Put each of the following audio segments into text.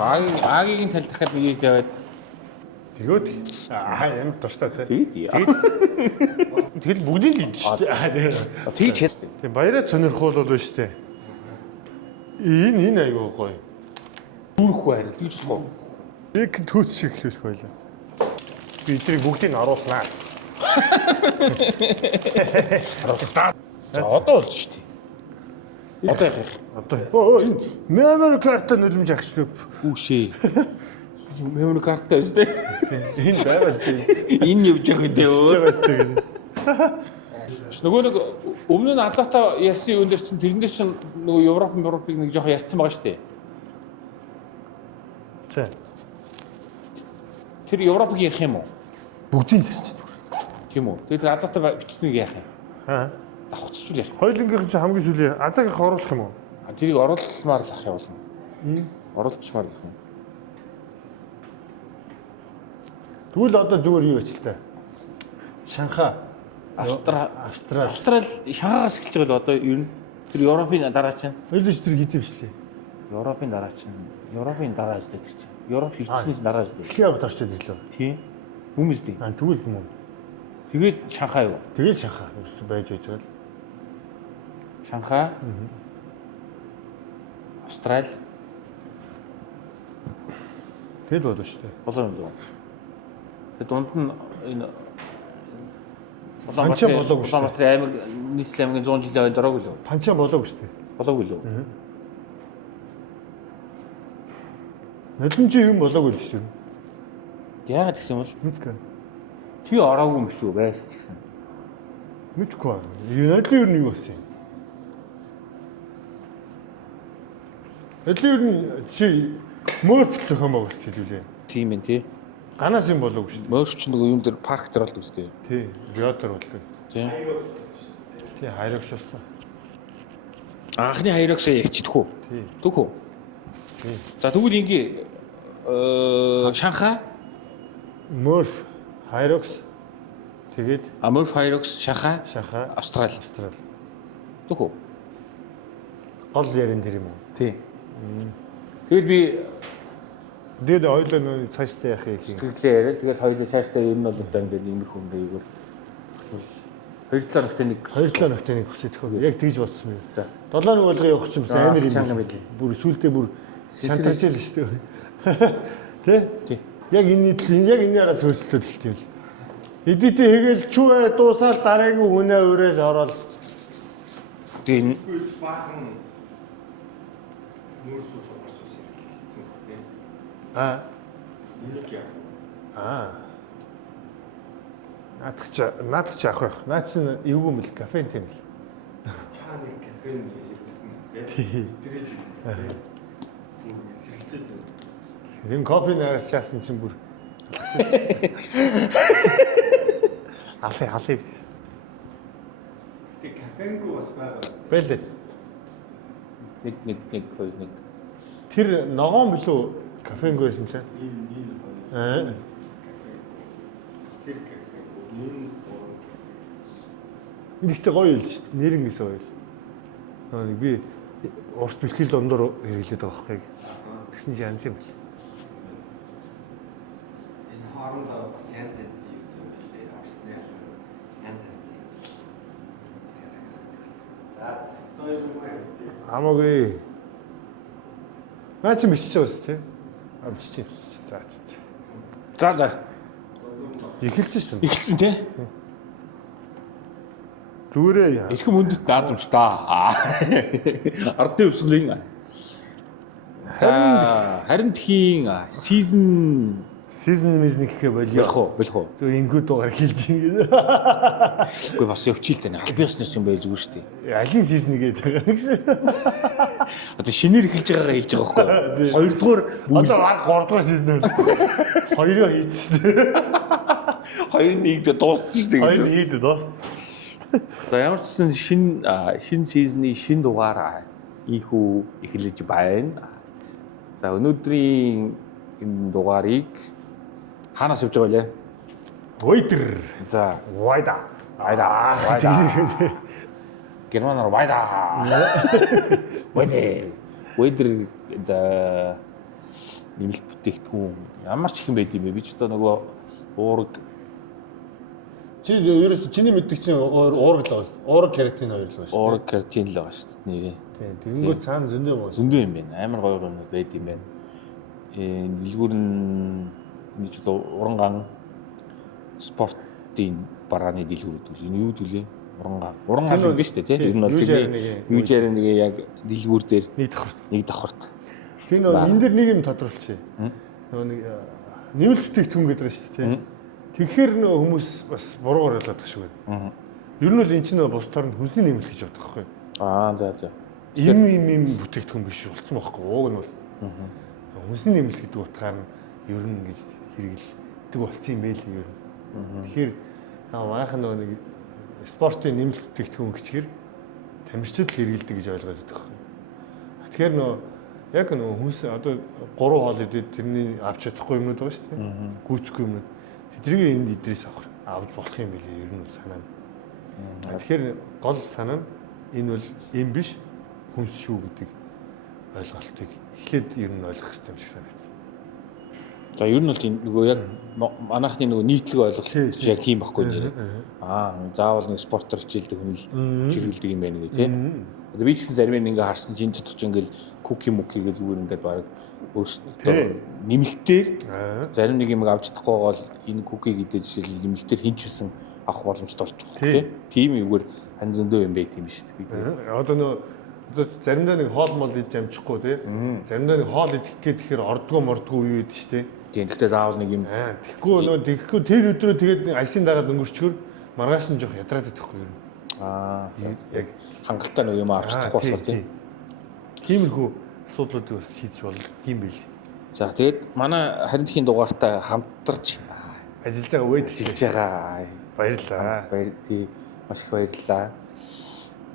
Агийн тал дахиад нэгийг яваад тэгээд ямар дуртай те. тэгэл бүгдийг л идэж шүү дээ. тий ч тийм баяраа сонирхол бол шүү дээ. Энэ аягүй гоё. дүүрэх байр тийч болох уу? Нэг төөц шиг хэлэх байлаа. Би эдрийг бүгдийг оруулнаа. За одоо болж шүү дээ. Одоо яах вэ? Одоо энэ memory card-тай нөлөмж агч төв. Хүүшээ. Memory card-тай шүү дээ. Энэ байгаас тийм. Энэ явж байгаа юм дээ. Байгаас тийм. Нөгөө нэг өмнө нь азаата ярьсан юм дээр чинь тэрнээс чинь нөгөө Европыг нэг жоохон ярьсан байгаа шүү дээ. За. Тэр Европыг ярих юм уу? Бүгдийг ярьчих зүгээр. Тийм үү. Тэгээд тэр азаата бичснийг яах юм? Давхцчул ярих. Хоёулынгийн чинь хамгийн сүүлийн азааг оруулах юм уу? Тэрийг оруулмаар л ах явуулна. Оруулчмаар л ах юм. Тэгвэл одоо зүгээр юу ач л та. Шанхай, Австрал Шанхайгаас эхэлж байгаа л одоо ер нь тэр Европын дараа чинь хоёулын тэр гизээ бишлээ. Европын дараа чинь Европын дараа аждаг гэж чинь. Европ хилчснээс дараа аждаг. Дэлхийн аварт орчод ирлээ. Тийм. Хүмүүс дээ. Тэгвэл юм уу? Тэгээд Шанхай юу? Тэгээд Шанхай ерөөсөй байж байгаа л. Шанхай. Австрал. Тэгэл болоо шүү дээ. Болоо юм даа. Тэгээд дунд нь энэ Панча болоогүй шүү дээ. Улаанбаатар аймаг нийслэл аймгийн 100 жилийн ойд ороогүй лөө. Панча болоогүй шүү дээ. Болоогүй лөө. Нулимжийн юм болоогүй л шүү дээ. Яагаад гэсэн юм бол Мэдгүй. тий ороогүй юм шүү байсан ч гэсэн. Мэдгүй. Нодлын юу юу болсон юм? Нодлын юу чи мөрп зохион байгуулалт хэлүүлээ. Тийм ээ тий. Ганаас юм болоогүй шүү дээ. Мөрч нөгөө юм дээр парк дээр болдог үстэй. Тий, Риотер болдог. Тийм. Тий, хайрагс болсон. Анхны хайрагс ягчдах уу? Тий. Дөх үү? Тий. За тэгвэл ингээ Шанхай, Мөрф, хайрагс тэгээд Мөрф хайрагс, Шанхай, Австрал. Дөх үү? Гол ярин тэр юм уу? Тий. Тэгэл би Тэгээд хоёулаа цаашдаа яах юм. сэтгэлээ яриад тэгэл хоёулаа цаашдаа ер нь бол одоо ингээд иймэрхүү юмрээр хоёр талаар нөхтэй нэг хүсэж төхөө. Яг тэгж болсон юм. За. 7 нэг болгоо явах чинь амар юм. Бүр сүултээ бүр шантарч ийл шүү дээ. Тэ? Яг энэ араас хөөцөлтөд хэлтий л. Эдитээ хийгээл чүвэ дуусаал дараагийн үнэ өрөөл ороод тийм баахан мөрс ус орж ирсэн юм тийм. Нэг яа. Наадах авах байх. Наад чинь эвгүй мэл кафен тийм л. Та нэг кафен хэлдэг юм тийм. Сэрэгцээд байна. Энэ кофе наас шаасан чинь бүр алей. Тэг кафенгүй бас байгаа. Бэлээ. нэг хоёр нэг. Тэр ногоон билүү кафенгүй байсан чинь. Тэр кафе. Нэгтэй гоё л шүү дээ. Нэрнгэсээ гоё л. Нэг би урт бэлтгэл дондор хэрэглээд байгаа байхгүй. Тэгсэн чи янз юм бэл. Энэ хоорондоо бас янз янз юм байлээ. Орсны янз янз. За одоо юм уу? Хамаагүй. Наа чи бичиж байгаа шүү дээ. Бичиж. За. Эхэлсэн шүү дээ. Эхэлсэн тий. Зүгээрээ яа. Эрхэм хүндэт наадамж та. Ардын өвсгөлийн. За харин тхийн season гэхээ болио. болох уу? Зөв ингүү дугаар хэлж ингэ. Үгүй бас өвчил тань. Аль биеснес юм байж зүгээр шүү дээ. Алийн season гэдэг байгаа нэг шээ. Одоо шинээр эхэлж байгаагаа хэлж байгаа байхгүй юу? Хоёрдугаар одоо баг 3 дугаар season үү? Хоёроо хийчихсэн. Хоёр нэгдээ дууссан шүү дээ. Хоёр нэгдээ дууссан. За ямар ч гэсэн шинэ сизны шинэ дугаар ийхүү эхэлж байна. За өнөөдрийн энэ дугаарыг хаанаас явж байгаа вэ? Waiter. За, Вайда. Германаар вайда. Waiter. нэмэлт бүтээгдэхүүн ямар ч их юм байд юм бэ? Би ч одоо нөгөө уураг Чи ерөөс чиний мэддэг чинь уураг л байгаа шүү. Уураг кератин хоёр л байгаа шүү. уураг картин л байгаа шүү дээ нэрээ. Тийм. Тэгэнгүүт цаана зөндөө байгаа. Зөндөө юм байна. Амар гоё гоё байд юм байна. Дэлгүүр нь энэ ч одоо уранган спортын барааны дэлгүүрүүд үл. Энэ юу төлөө? Уранган гэдэг шүү дээ тий. Ер нь бол тэрний U61 яг дэлгүүр дээр нэг давхарт. Тийм нөө энэ дэр нэг юм тодруулчих. Нөө нэг нэмэлт бүтээгдэхүүн гэдэг нь шүү дээ тий. Тэгэхээр нөө хүмүүс бас буруугаар ойлгоод байгаа шүү дээ. Ер нь бол эн чинь бусдаар нь хүнсний нэмэлт гэж боддог байхгүй юу? За. Ийм бүтээгдэхүүн биш болсон байхгүй юу? Уг нь бол хүнсний нэмэлт гэдэг утгаар нь ер нь гэж хэрэгэлдэг болсон юм байл ер нь. Тэгэхээр манайхан нэг спортын нэмэлт бүтээгдэхүүн гэчгээр тамирчид л хэрэгэлдэг гэж ойлгоод байдаг байхгүй юу? Тэгэхээр яг хүмүүс одоо 3 хоол идээд тэрний авч чадахгүй юмнууд байгаа шүү дээ. Гүйцэхгүй юмнууд. Тэдрийг энэ идрээс авч болох юм билээ ер нь санаа. Тэгэхээр гол санаа нь энэ бол юм биш хүнс шүү гэдэг ойлголтыг эхлээд ер нь ойлгох хэрэгтэй юм шиг санагдав. За ер нь бол тийм нөгөө яг манайхны нөгөө нийтлэг ойлголт яг тийм байхгүй нэрээ. Заавал нэг спортоор хичээлдэг хүн л хэрэгэлдэг юм байна гэх тий. Одоо би ч гэсэн зарим нэг ингээ харсан чинь энэ дотор ч ингээл куки муки гэж зүгээр ингээд баг өөрсдөө нэмэлтээр зарим нэг юм авч чадахгүй бол энэ куки гэдэг жишээл нэмэлтээр хинчсэн авах боломжтой болж байгаа тийм. Тийм юугаар хан зөндөө юм байт юм шүү дээ. Одоо заримдаа нэг хоол мол идэж амжихгүй тийм. Заримдаа нэг хоол идэх гээд тэгэхээр ордгоо мордгоо юу гэдэг шүү дээ. Тийм. Гэхдээ заавал нэг юм тэгэхгүй тэр өдрөө тэгээд айсын дагаад өнгөрчгөр маргааш нь жоох ядраад идэхгүй юу. Яг хангалттай нэг юм авч чадахгүй болохоор тийм. Тиймэрхүү асуудлуудыг бас шийдэж болох юм байл. За тэгээд манай харинтхийн дугаартаа хамтарч ажиллаж байгаа үед хийж байгаа. Баярлалаа. Тий, маш их баярлалаа.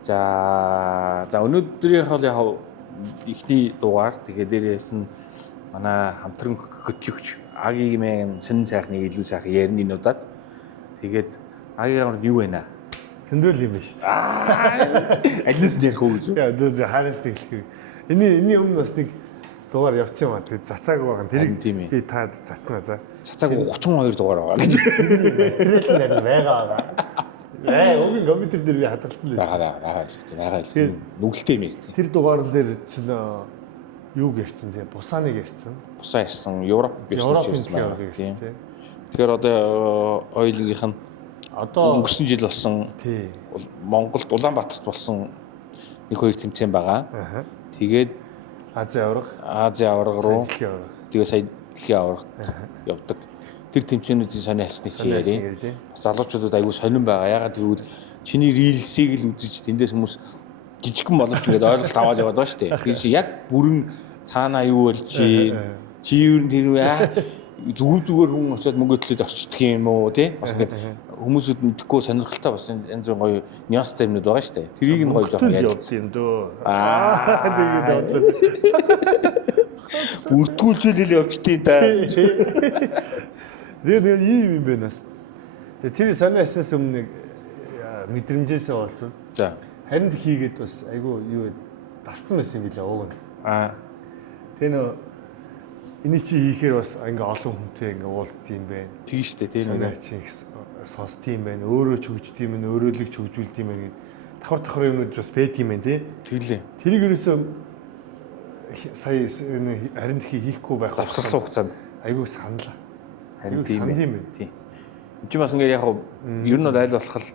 За өнөөдрийн хоол яг ихний дугаар тэгээ дээрээс нь манай хамтран хөтлөгч Агийн сонин сайхны илүү сайхан яринуудад тэгээд Агийн ямар юу байна? Зөндөл юм байна шүү дээ. Алинаас ярих уу гэж. Яа, хараас тэглэх. Энийн өмнө бас нэг дугаар явцсан юм аа. Тэгээд цацаагүй байгаа. Тэрийг би та цацнаа за. Цацаагүй 32 дугаар байгаа гэж. Материал нарийн байгаа. Өгийн компьютер дээр би хадгалсан л байгаа. Нүгэлтэй юм ярьдаг. Тэр дугаар дээр чинь юу гэрсэн те? Бусааныг ярьсан. Бусаа ярьсан, Европ бизнес ярьсан байна. Тийм. Тэгэхээр одоо ойлгийнх нь одоо өнгөрсөн жил болсон Монголд Улаанбаатарт болсон 1-2 тэмцээн байгаа. Тэгээд Азийн аварга руу тэгээ сая дэлхийн аваргад явдаг. Тэр тэмцээнүүдийн сони хайчны чи ярив. Залуучуудад аягүй сонирн байгаа. Ягаад гэвэл чиний рилсийг л үзэж тэндээс хүмүүс жижигхэн боловч ингээд ойлголт аваад яваад байгаа шүү дээ. Тэгэхээр чи яг бүрэн цаанаа юу болж чи юу тэр зүгээр хүн очиод мөнгө төлөд орчдөг юм уу тий? Бас ингээд хүмүүсүүд мэдэхгүй сонирхолтой бас янз бүрийн гоё нюанстай юмнууд байгаа шүү дээ. Тэрийг нь гоё жоохон ярьж юм дөө. Тэгээд бодлоо. Бүртгүүлжүүлэл явчтiin та. Тэгээд ийм юм байна бас. Тэр санаа ашнаас өмнө нэг мэдрэмжээсээ олцсон. За. Харин хийгээд бас айгүй юу давцсан байсан юм билээ ууг нь. Тэгээ нөө эний чи хийхээр бас ингээ олон хүнтэй ингээ уулздаг юм байна. Тийм шүү дээ тийм үү. Чи сонсд юм байна. Өөрөө ч хөгжд юм байна. Өөрөөлөг ч хөгжүүлд юм байна. Давхар юмнууд бас байд юм байна тий. Тэглээ. Тэрийг ерөөсөө сая харин хийхгүй байх завсарсан хугацаанд айгүй саналаа. Харин тийм байна. Тийм. Энд чи бас ингээ яг ер нь бол айл болох л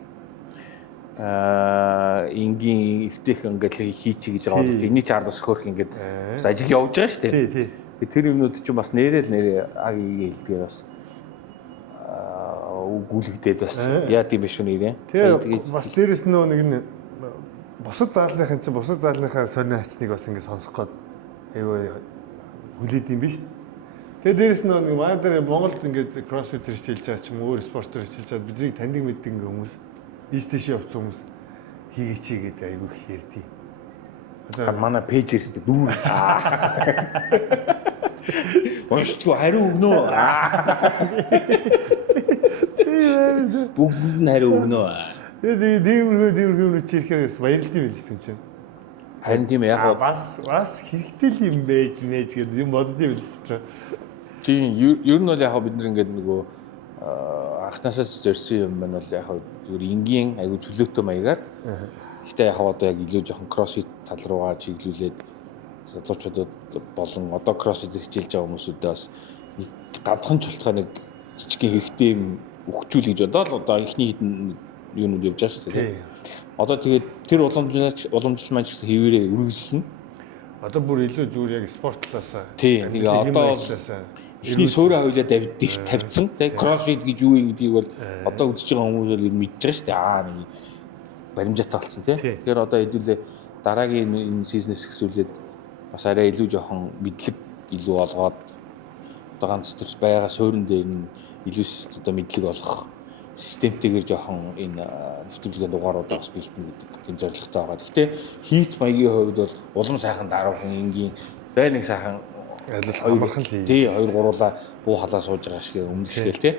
энгийн эвтэйх ингээл хийчих гэж байгаа бол энэний чард бас хөөх ингээд бас ажил явж байгаа шүү дээ. Тий. Тэр юмнууд чинь бас нэрээ агийн хэлдгээр бас үгүүлэгдээд бас яа тийм биш үү нэрээ. Тэгээд бас дээрэс нөө нэг нь бусад заалныхын чинь бусад заалныхаа сони хайчныг бас ингээд сонсох гээд айгүй хүлээд юм биш. Тэгээд дээрэс нөө нэг манай дээр Монголд ингээд кроссфит хичээлж байгаа ч юм өөр спортоор хичээлж байгаа бидний таньдаг мэддэг ингээд хүмүүс ийш тийш явцсан хүмүүс хийгээч гэдэг айгүй их ярьдیں۔ Одоо манай пэйж ирстэй дүүр. Онцгой хариу өгнө. Бүгд нь хариу өгнө. Тэгээд диймэрхүү чи ирэхээр баярлалтай байл шүү чинь. Харин тийм яг бас хэрэгтэй л юм байж гэдэг юм бодд юм л шүү. тийм ер нь бол яг бид нар ингээд нөгөө анхнаасаа зорьсон юм байна бол яг зүгээр энгийн айгу чөлөөтэй маягаар. Гэхдээ яг одоо яг илүү жоохон кроссфит тал руугаа чиглүүлээд залуучуудад болон одоо кроссфит хичээлж байгаа хүмүүсүүдээ бас ганцхан чултгаа нэг жижигхэн хэрэгтэй юм өгчүүл гэж одоо ихний хідэн юунууд явж байгаа шүү дээ. Одоо тэгээд тэр уламжлал маань ч гэсэн хэвээрээ үргэлжлэнэ. Одоо бүр илүү зүгээр яг спорт талаасаа. Тийм. Тэгээ одоо ихний суурь хоёлаа тавьдсан. Тэгээ кроссфит гэж юу юм гэдгийг бол одоо үзэж байгаа хүмүүс бол мэдж байгаа шүү дээ. Нэг баримжаатай болсон тийм. Тэгэхээр одоо хэдүүлээ дараагийн энэ сизнес хэсүүлээд бас арай илүү жоохон мэдлэг илүү олгоод одоо ганц төрс байгаа суурин дээр нь илүү одоо мэдлэг олгох системтэйгээр жоохон энэ нэвтрүүлгийн дугааруудаа бас бэлтэн гэдэг тийм зорилготой байгаа. Гэхдээ хийц маягийн хувьд бол улам сайхан даруухан энгийн бай нэг сайхан амархан л тий 2 3-уулаа буу халаа сууж байгаа шиг өмнөшгөл тий.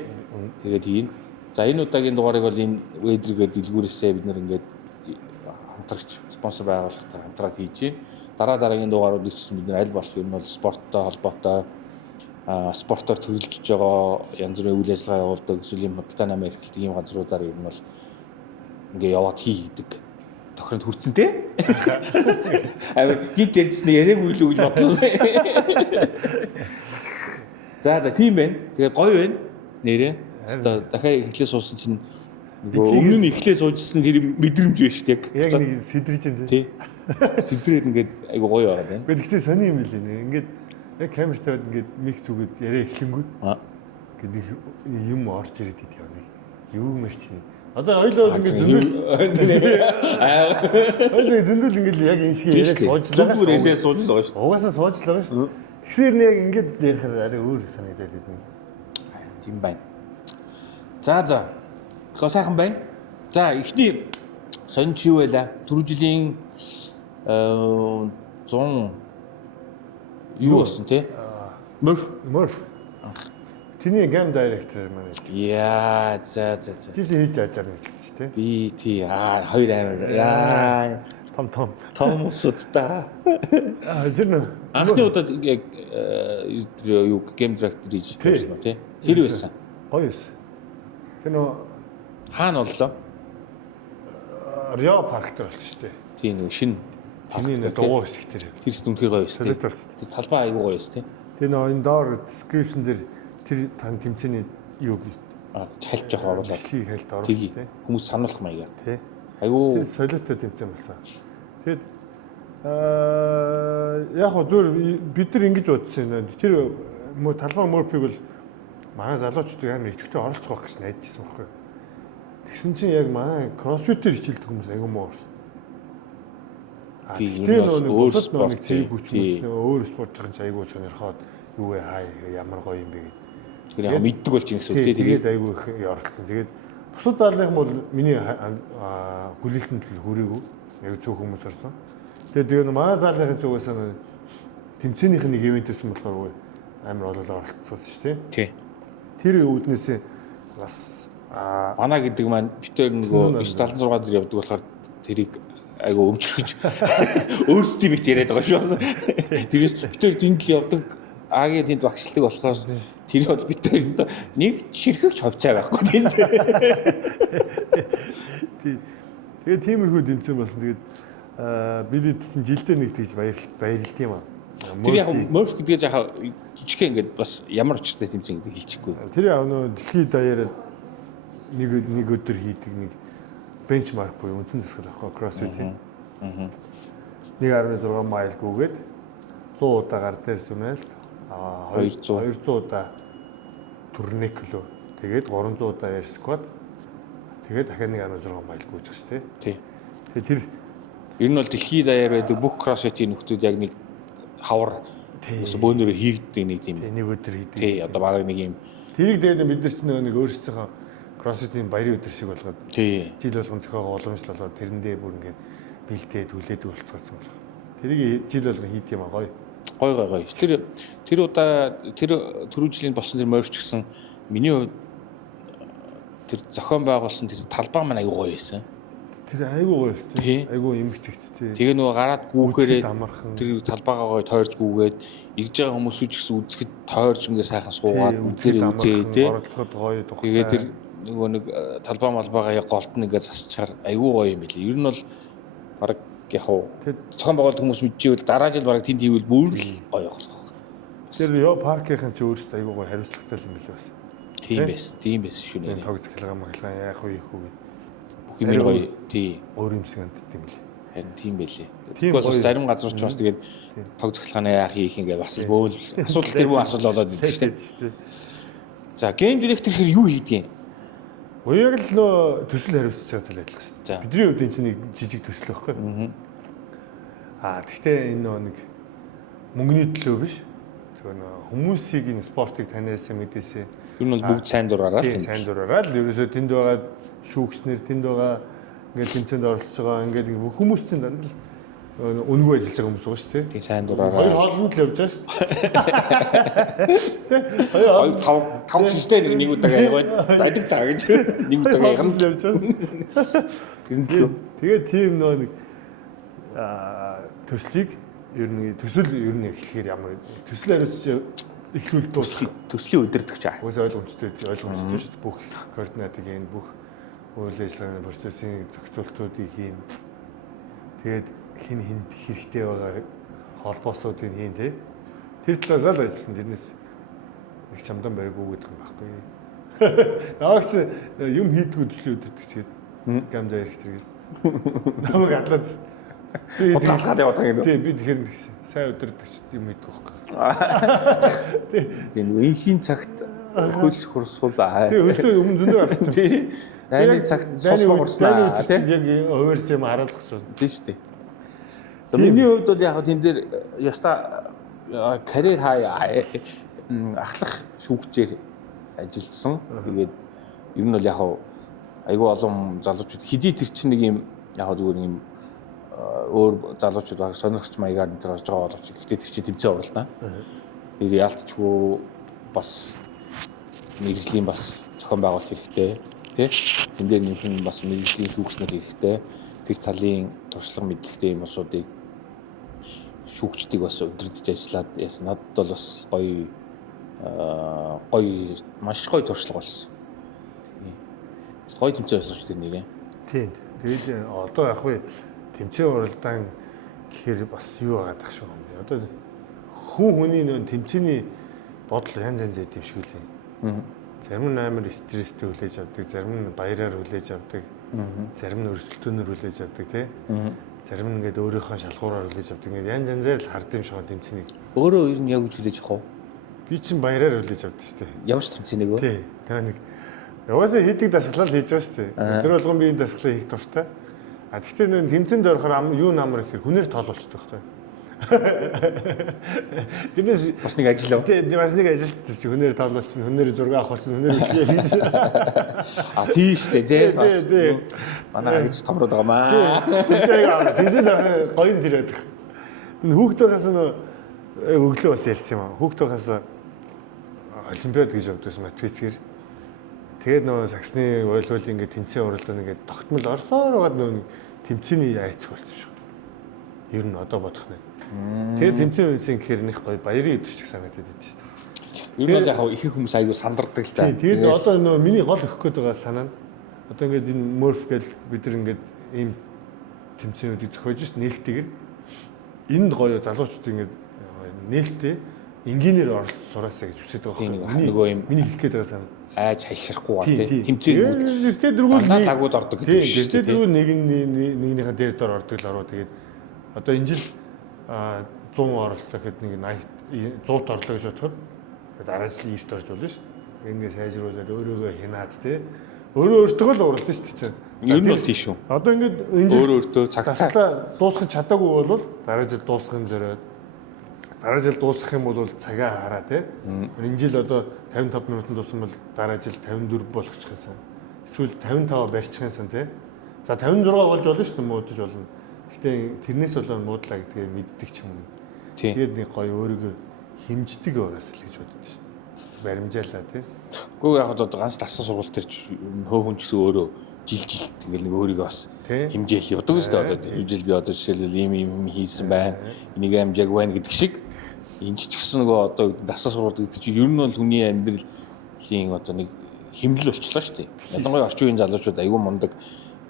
Тэгээд хийн. За энэ удаагийн дугаарыг бол энэ Weather-гээ дэлгүүрээсээ бид нэр ингээд хамтрагч спонсор байгууллагатай хамтраад хийж байна. Дараагийн дугааруудыг ч гэсэн бид нэр аль болох юм бол спорттой холбоотой спортоор төрөлжж байгаа янз бүрийн үйл ажиллагаа явуулдаг эсвэл юм худалдаа намын эрхлэлт ийм газруудаар ер нь бол ингээ яваад хийдэг тохиронд хүрсэн те. Гид ярьжсэн яриаггүй л үү гэж бодлоо. За тийм байна. Тэгээ гоё байна. Нэрээ. Одоо дахиад эхлээ суусан чинь нөгөө өмнө нь эхлээ суужсэн тэр мэдрэмж байна шүү дээ. Яг нэг сэдрэж байна тий. Сэдрээд ингээд айгу гоё байгаа тийм. Гэхдээ сони юм л нэ. Ингээд яг камер тавиад ингээд микс үгээд яриа эхлэнгүүд. Ингээд юм орж ирээд идэх юм. Юу мэрч нэ. Одоо ойлоо ингээд ойлоо зөндөл ингээд яг энэ шиг яриа суужлаа. Зүгээр яриа суужлаа шүү. Угаасаа суужлаа шүү. Тэгэхээр нэг ингээд ярихаар арай өөр санагдаад байна. Тийм байна. За. Хөө сайхан байна. За ихний сонь чи юу байла? Түрүү жилийн 100 юу болсон те? Murph. Тэний гейм директор маань. Яа, за. Чи хийж ажаар хэлсэн тий. Би тий хоёр амир. Яа, том усудаа. Тэр нөө. Анхны удаад яг юу гейм директор хийж байсан тий. Тэр байсан. Гоё байсан. Тэр нөө хаана боллоо? Рио парк дээр болсон шүү дээ. Тийм нэг шинэ Тэний нэг дугуй хэсэг дээр. Тэр ч үнэхээр гоё байсан тий. Тэр талбай айгүй гоё байсан тий. Тэр нөө энэ доор description дээр тэр тань тэмцээний юу хальж явах оруулаад бичлэгийг хальт оруулсан тий. Хүмүүс сануулах маягаар тий. Айгүй тэр солиотой тэмцээн болсон. Тэгэд яг хөө зөв бид нар ингэж бодсон юм. Тэр талбай Murphy-г бол манай залуучууд амар идэвхтэй оролцох байх гэж найдажсэн байхгүй. Тэгсэн чинь яг манай кроссфитээр хичээлдэг хүмүүс айгүй муу орсон. Тэр өөр спорт зэрэг хүч өөр спортын айгүй сонирхоод юу вэ хай ямар гоё юм бэ гэдэг. Тэр яг мэддэг болж ингэсэн үү тэгээд айгүй их оролцсон. Тэгээд бусад залных бол миний хүлээлтэнд л хүрээгүй. Яг цөөх хүмүүс орсон. Тэгээд манай залныхын зүгээс тэмцээнийх нэг ивент байсан болохоор амар олоо оролцсон шүү дээ. Тий. Тэр үүднээсээ бас манай гэдэг маань битээр нөгөө 976 дээр явдаг болохоор тэрийг айгу өмчөрч өөрсдөө бит яриад байгаа шүү. Тэрээс битээр тэнд л явдаг Агийн тэнд багшилдаг болохоор тэр бол битээр нэг ширхэгч ховцаа байхгүй тийм. Тэгээд тиймэрхүү тэмцээн болсон. Тэгээд бид жилдээ нэг тэгж баярлалт юм аа. Тэр яг Murph гэдгээ яхаа жижигхэн ингээд бас ямар очтой тэмцээн гэдэг хэлчихгүй. Тэр яг нөө дэлхийд даяараа нэг өдөр хийдэг нэг бенчмарк буюу үндсэн засаг байхгүй кроссфит. 1.6 майл гүгээд 100 удаа гар дээр сүнэлт 200 удаа турник лөө. Тэгээд 300 удаа air squat. Тэгээд дахиад 1.6 майл гүйж байгаа шүү дээ. Тий. Тэгээд тэр ер нь бол дэлхийд даяар байдаг бүх кроссфитийн нөхдүүд яг нэг хавар бөөнөрөө хийгддэг нэг тийм. Нэг өдөр хийдэг. Тий, одоо бараг нэг юм. Тэрийг дээд бид нар ч нэг өөрсдийнхөө кроссфитийн баярын өдөр шиг болгоод тий. Жил болгон зохиогоо уламжлуулаад тэрэндээ бүр ингээд бэлдээд хүлээд үлцгээсэн болох. Тэрийг жил болгон хийд юм аа гоё. Гоё. Тэр удаа тэр түрүү жилийн болсон тэр Murph ч гэсэн миний хувьд тэр зохион байгуулсан тэр талбай маань аягүй гоё байсан. Тэр айгүй гоё шүү Тий. дээ. Айгүй эмгцэгцтэй. Тэгээ нөгөө гараад гүүхээрээ амархан. тэр талбайгаа гоё тойрч гүүгээд ирж байгаа хүмүүс үжигсэн үзэхэд тойрч ингээ сайхан суугаад бүгдээрээ үзээ тий. Оролцоход гоё тухтай. Тэгээ тэр нөгөө нэг талбай малбайгаа голт нь ингээ засчаар айгүй гоё юм билээ. Ер нь бол баг яг хуу цохон байгуулт хүмүүс мэдчихвэл дараа жил баг тэнд хийвэл бүр л гоё болох. Тэр паркийнхэн ч өөрөөсөө айгүй гоё хариуцлагатай юм билээ бас. Тийм байсан шүү нэ. Тог захилгаан яах вэ их үү. Бүх юм гоё тий. Өөр юмсэг амтд юм лээ. Харин тийм байлээ. Тэгвэл бас зарим газар ч бас тэгээд тог захилгааны яах хийх ингээ бас бөөл асуудал тэр бүх асуудал болоод идэв шүү дээ. За гейм директор хэр юу хийдгийг? Яг л нөө төсөл хариуцж байгаа tal ажиллах шүү. За. Бидний хувьд энэ чинь нэг жижиг төсөл байхгүй. Гэхдээ энэ нэг мөнгөний төлөө биш. Зөвхөн хүмүүсийг энэ спортыг таниасан мэдээсээ Юу нь бол бүгд сайн дураараа л тийм сайн дураараа л ерөөсөө тэнд байгаа шүүгчнэр тэнд байгаа ингээд тэмцээнд оролцож байгаа ингээд хүмүүс чинь дандаа л үнгүй ажиллаж байгаа хүмүүс байгаа шүү дээ. тийм сайн дураараа. Хоёр хоолнд л явж байгаа шүү дээ. Хоёр тав шиштэй нэг удаага яваад байдаг таа гэж нэг удаага ягна явж байгаа. Тэгээд тийм нэг төслийг ер нь төсөл ер нь эхлэхээр ямар төсөл хариуцж эхлүүл дуусах төслийн удирдагч аа. Уус ойлгомжтой шүү дээ. Бүх координатыг хийн, бүх үйл ажиллагааны процессын зохицуултуудыг хийн. Тэгээд хин хэрэгтэй байгаа холбоосуудыг хийн тий. Тэр талаас л ажилласан. Тэрнээс их чамдан баригүй гэдэг юм байхгүй. Наагч юм хийдгүү төслийн удирдагч гэдэг гам директор гэл. Намайг адлаад бодлохад яваад байгаа юм. Тий би тэгэхээр сайн удирдагч юм хийдэг байхгүй. Тийм энхийн цагт хөлс хурсуулаа. Тий өсөө өмнө зөндөө алдсан. Тий. Найны цагт сосмо хурснаа тий. Яг overс юм хараалцах шүү. Тийм шүү дээ. За миний хувьд бол яг тэн дээр яста карьер хаяа ахлах шүүгчээр ажилласан. Тэгээд ер нь бол яг айгүй олон залуучууд хэдий тэр чинь нэг юм яг зүгээр юм өөр залуучууд баг сонирхч маягаар энэ төр орж байгаа боловч гэхдээ тэр чинь тэмцээн оролдоо. Тэр яалтчгүй бас мэрэгжлийн бас зохион байгуулалт хэрэгтэй тий. Тэн дээр нэмхэн бас мэрэгжлийн шүүгчнэр хэрэгтэй. Тэр талын туршлага мэдлэгтэй юм усуудыг шүүгчдийг бас удирдах ажиллаад яасан. Надад бол бас гоё маш гоё туршлага болсон. Гоё тэмцээн байсан шүү дээ нэрээ. Тийм. Тэгээд одоо яг вэ тэмцээн уралдаан гэхээр бас юу байгаа дах шүү юм. Одоо хүний нөө тэмцээний бодол янз янз байдаг шиг үлээ. Зарим нь амар стресстэй хүлээж авдаг, зарим нь баяраар хүлээж авдаг, зарим нь өрсөлдөөнөөр хүлээж авдаг тий. Зарим нь ингээд өөрийнхөө шалгуураар хүлээж авдаг. Ингээд янз янзаар л хардсан юм шиг тэмцээнийг. Өөрөө ер нь яг үж хүлээж авах уу? Би чинь баяраар хүлээж авдаг шүү дээ. Ямар ч тэмцээнийг үү? Тий. Тэгээ нэг яваасаа хийдэг дасгалал хийж байгаа шүү дээ. Өдөр болгон би энэ дасгалыг хийх дуртай. Гэхдээ нөө тэмцээнд орохоор юу намар гэхээр хүнээр тоололцдог байхгүй. Тэрнээс Бас нэг ажил уу? тий бас нэг ажил шүү дээ. Хүнээр тоололцсон, хүнээр зураг авах болсон, хүнээр хийж. Тийм шүү дээ тий. Бас манай гэж томроод байгаа маа. Тэмцээнд орохоор гоё нэр байдаг. Энэ хүүхдээс нөө өглөө бас ярьсан юм аа. Хүүхдээс олимпиад гэж явдсан математикээр. Тэгээд нөө саксны ойлголт ингээд тэмцээн уралдаан ингээд тогтмол орсоор байгаад нөө тэмцээний айц болсон шүү. Ер нь одоо бодох нь. Тэгээд тэмцээн үеийн гэхээр нэх гоё баярын өдөр шиг санагдаад байдаг шүү. Ер нь яг их хүмүүс аягүй сандардаг л та. Тэгээд одоо нөө миний гол өгөх гээд байгаа санаа нь одоо ингээд энэ морф гэл бид нар ингээд ийм тэмцээнүүдийг зохиож шít нээлттэйгээр энд гоё залуучууд ингээд нээлттэй энгийнээр оролцож сураасаа гэж үсэт байгаа. Нөгөө юм миний хэлэх гээд байгаа санаа айж хайшрахгүй ба тий. Тэмцээнүүд. Тэртээ дөрвөл лагууд ордог гэдэг шүү дээ. Тэртээ дөрвөл нэгнийхээ дээр дор ордог л ороо тэгээд одоо энэ жил 100 оролцлоо гэхэд нэг 80 100-т орлоо гэж бодоход дараа жилийн 90-т орж болно шүү дээ. Ингээд сайжруулаад өөрөөгөө хянаад тий. Өөртөө л уралдана шүү дээ. Ер нь бол тийш шүү. Одоо ингээд энэ жил өөртөө цагтаа дуусгах чадаагүй бол дараа жил дуусгахын зориод дараа жил дуусгах юм бол цагаа хараа тий. Энэ жил одоо 55 минутанд дууссан бол дараа жил 54 болгочих юмсан. Эсвэл 55 барьчих юмсан тий. За 56 болж болно шүү дээ муудаж болно. Гэтэ тэрнээс болоод муудлаа гэдгээ мэддэг ч юм уу. Тэгээд нэг гоё өөрийгөө хэмждэг байгаас л гэж боддог шүү дээ. Баримжаалаа тий. Гэхдээ яг одоо ганц дасан сургалт төр хөө хүн ч гэсэн өөрөө жилд ингээл нэг өөрийгөө бас Тий. хэмжээл явдаг шүү дээ. Одоо жил би одоо жишээлбэл ийм хийсэн байна. Энийг амжааг байна гэдэг шиг энэ ч гэсэн нөгөө одоо дасгал сургууль гэдэг чинь ер нь бол хүний амьдралын одоо нэг хэмнэл болчлоо шүү дээ. Ялангуяа орчин үеийн залуучууд аюул мундаг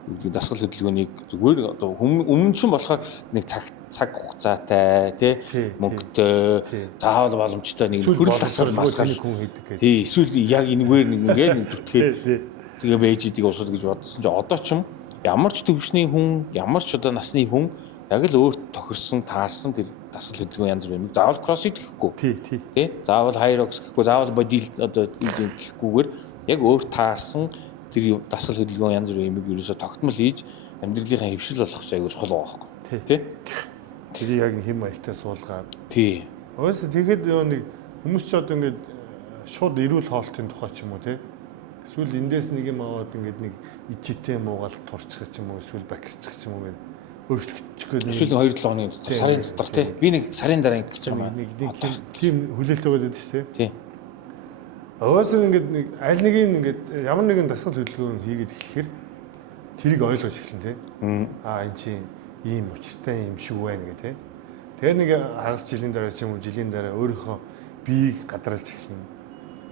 дасгал хөдөлгөөнийг зүгээр одоо өмнө нь болохоор нэг цаг хугацаатай тий мөнгөтэй заавал боломжтой нэг хөрөл дасгал хүн хийдэг гэж. тий эсвэл яг энэгээр нэг ингээд нэг зүтгээд тэгээ байж идийг усууд гэж бодсон чинь одоо ч юм ямар ч төвшний хүн ямар ч одоо насны хүн яг л өөрт тохирсон таарсан тэр дасгал хөдөлгөөн янз бүр юм заавал кроссфит гэхгүй тий заавал хайрокс гэхгүй заавал боди одоо гэхгүйгээр яг өөрт таарсан тэр дасгал хөдөлгөөн янз бүрийн юмыг ерөөсө тогтмол хийж амьдралынхаа хөвшил болгох ч аягүй чухал байгаа байхгүй тий Тэр яг хэм маягтай суулгаад тий өөс тэгэхэд нэг хүмүүс ч одоо ингээд шууд эрүүл хоолтын тухай ч юм уу тий эсвэл эндээс нэг юм аваад ингээд нэг ижитэй муугаал турчих ч юм уу эсвэл бакирчих ч юм уу гэдэг өөрчлөгдөж гээд эсвэл 2-7 хоногийн дотор сарын дотор тий би нэг сарын дараа ингэж юм аа нэг тийм хүлээлт өгöd байдаг шүү тий Өөс ингээд нэг аль нэг ингээд ямар нэгэн дасгал хөдөлгөөн хийгээд эхлэхээр тэрийг ойлгож эхэлнэ тий. Энэ чинь ийм учиртай юм шиг байна гэх тий. Тэгээ нэг хагас жилийн дараа ч юм уу жилийн дараа өөрийнхөө биеийг гадралж эхэлнэ.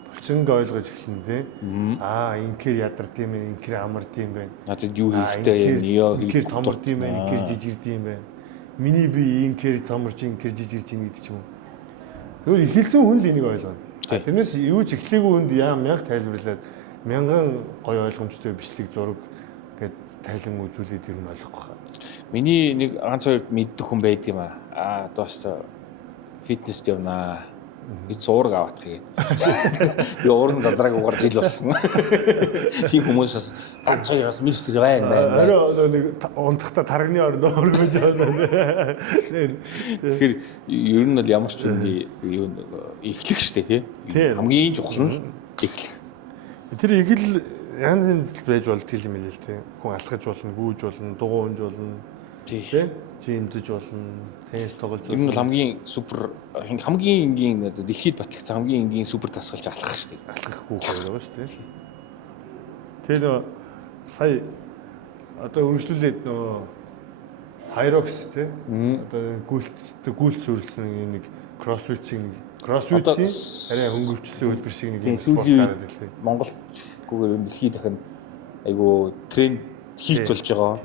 Булчинг ойлгож эхэлнэ тий. Инхээр ядардсан юм, инхээр амардсан юм байна. Надад юу хийхтэй юм, ёо инхээр томордсон юм байна, инхээр жижигдсэн юм байна. Миний бие инхээр томорч, инхээр жижигж ин гэдэг ч юм уу. Тэгвэл эхэлсэн хүн л энийг ойлгоно. Тэрнээс юу ч эхлээгүй хүнд мянга тайлбарлаад мянган гоё ойлгомжтой бичлэг зураг гэд тайлан үзүүлээд ер нь ойлгохгүй хаа. Миний нэг ганц хоёр мэддэг хүн байд юм аа. Доосто фитнест явнаа. Би зураг аваад тэгээд. Би уурын задраг угаар жил болсон. Хин хүмүүс бас ганц хоёр бас мэрс байна. Орой нэг унтахта тарганы орно өргөж байна. Тэгэхээр ер нь бол ямар ч үний юу эхлэх штэ тий. Хамгийн чухал нь эхлэх. Тэр ихэл янз янз байж болдго юм хэлээ л тий. Хүн алхаж болно, гүйж болно, дугуй унж болно. Тий. Жимдэж болно, теннис тоглож болно. Энэ бол хамгийн супер хамгийн энгийн одоо дэлхийд батлагдсан хамгийн энгийн супер дасгалж алхах шүү дээ. Алхахгүй байгаа шүү дээ. Тэр нөө сая одоо үргэлжлүүлээд нөө хайрокс тий. Одоо гүйлт сүрлсэн нэг кроссфитийн арай хөнгөвчлсөн хөлбөр шиг нэг юм спорт гараад ирлээ. Монголд гүүгээр дэлхийд дахин айгу тренд хийх болж байгаа.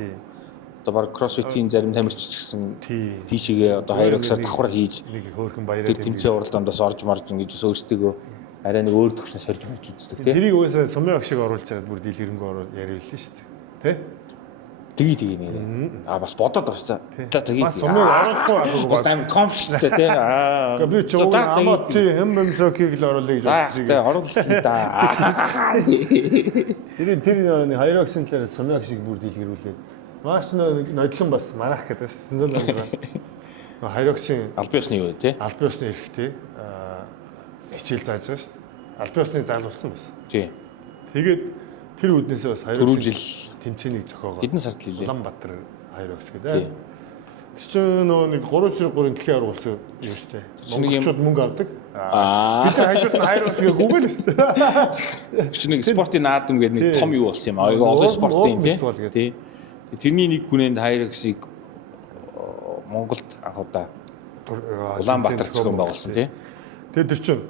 Одоо баг кроссфитийн зарим тамирч ч гэсэн тийшээ одоо хайроксаар давхар хийж нэг хөөрхөн баяраар тэр тэмцээн уралдаандаас орж марж ингэж өөрсдөө арай нэг өөр төвшнөс сорж марж үздэг тийм. Тэрийг уусаа сумын агшиг оруулж чаад бүр дийлэрэнгүй оруулж яриуллаа шүү дээ. Тэ? Тэгээ нэ. Бас бодоод байгаа шүү дээ. Бас сумыг оруулахгүй бас тайм комплекстэй тийм. Би ч амт хэмбэмсокийг л оруулъя гэж бодсон. За оруулъя да. Тэр хайроксын талаар сумын агшиг бүр дийлгэрүүлээд маш нодлон бас марах гэдэг шинжлэл байгаа. Хайроксын албан ёсны юу тий? Албан ёсны эрэхтэй хичээл зааж байгаа шүү дээ. Албан ёсныг заалуулсан бас. Тий. Тэгээд тэр үднээсээ бас хайроксын жил тэмцээнийг зохиогоо. Хэдэн сард лээ? Улаанбаатар хайрокс гэдэг. Тэр чинь нэг 3-3 дэлхийн арга болсон юм шүү дээ. Монголчууд мөнгө авдаг. Бид хажууд нь хайрокс гэж гүгэл шүү дээ. Чи нэг спортын наадам гэдэг нэг том юу болсон юм аа. Олон спортын тий. Тэрний нэг хүнээнд хайроксыг Монголд анх удаа Улаанбаатар зохион байгуулсан тий. Тэгээд тэр чинь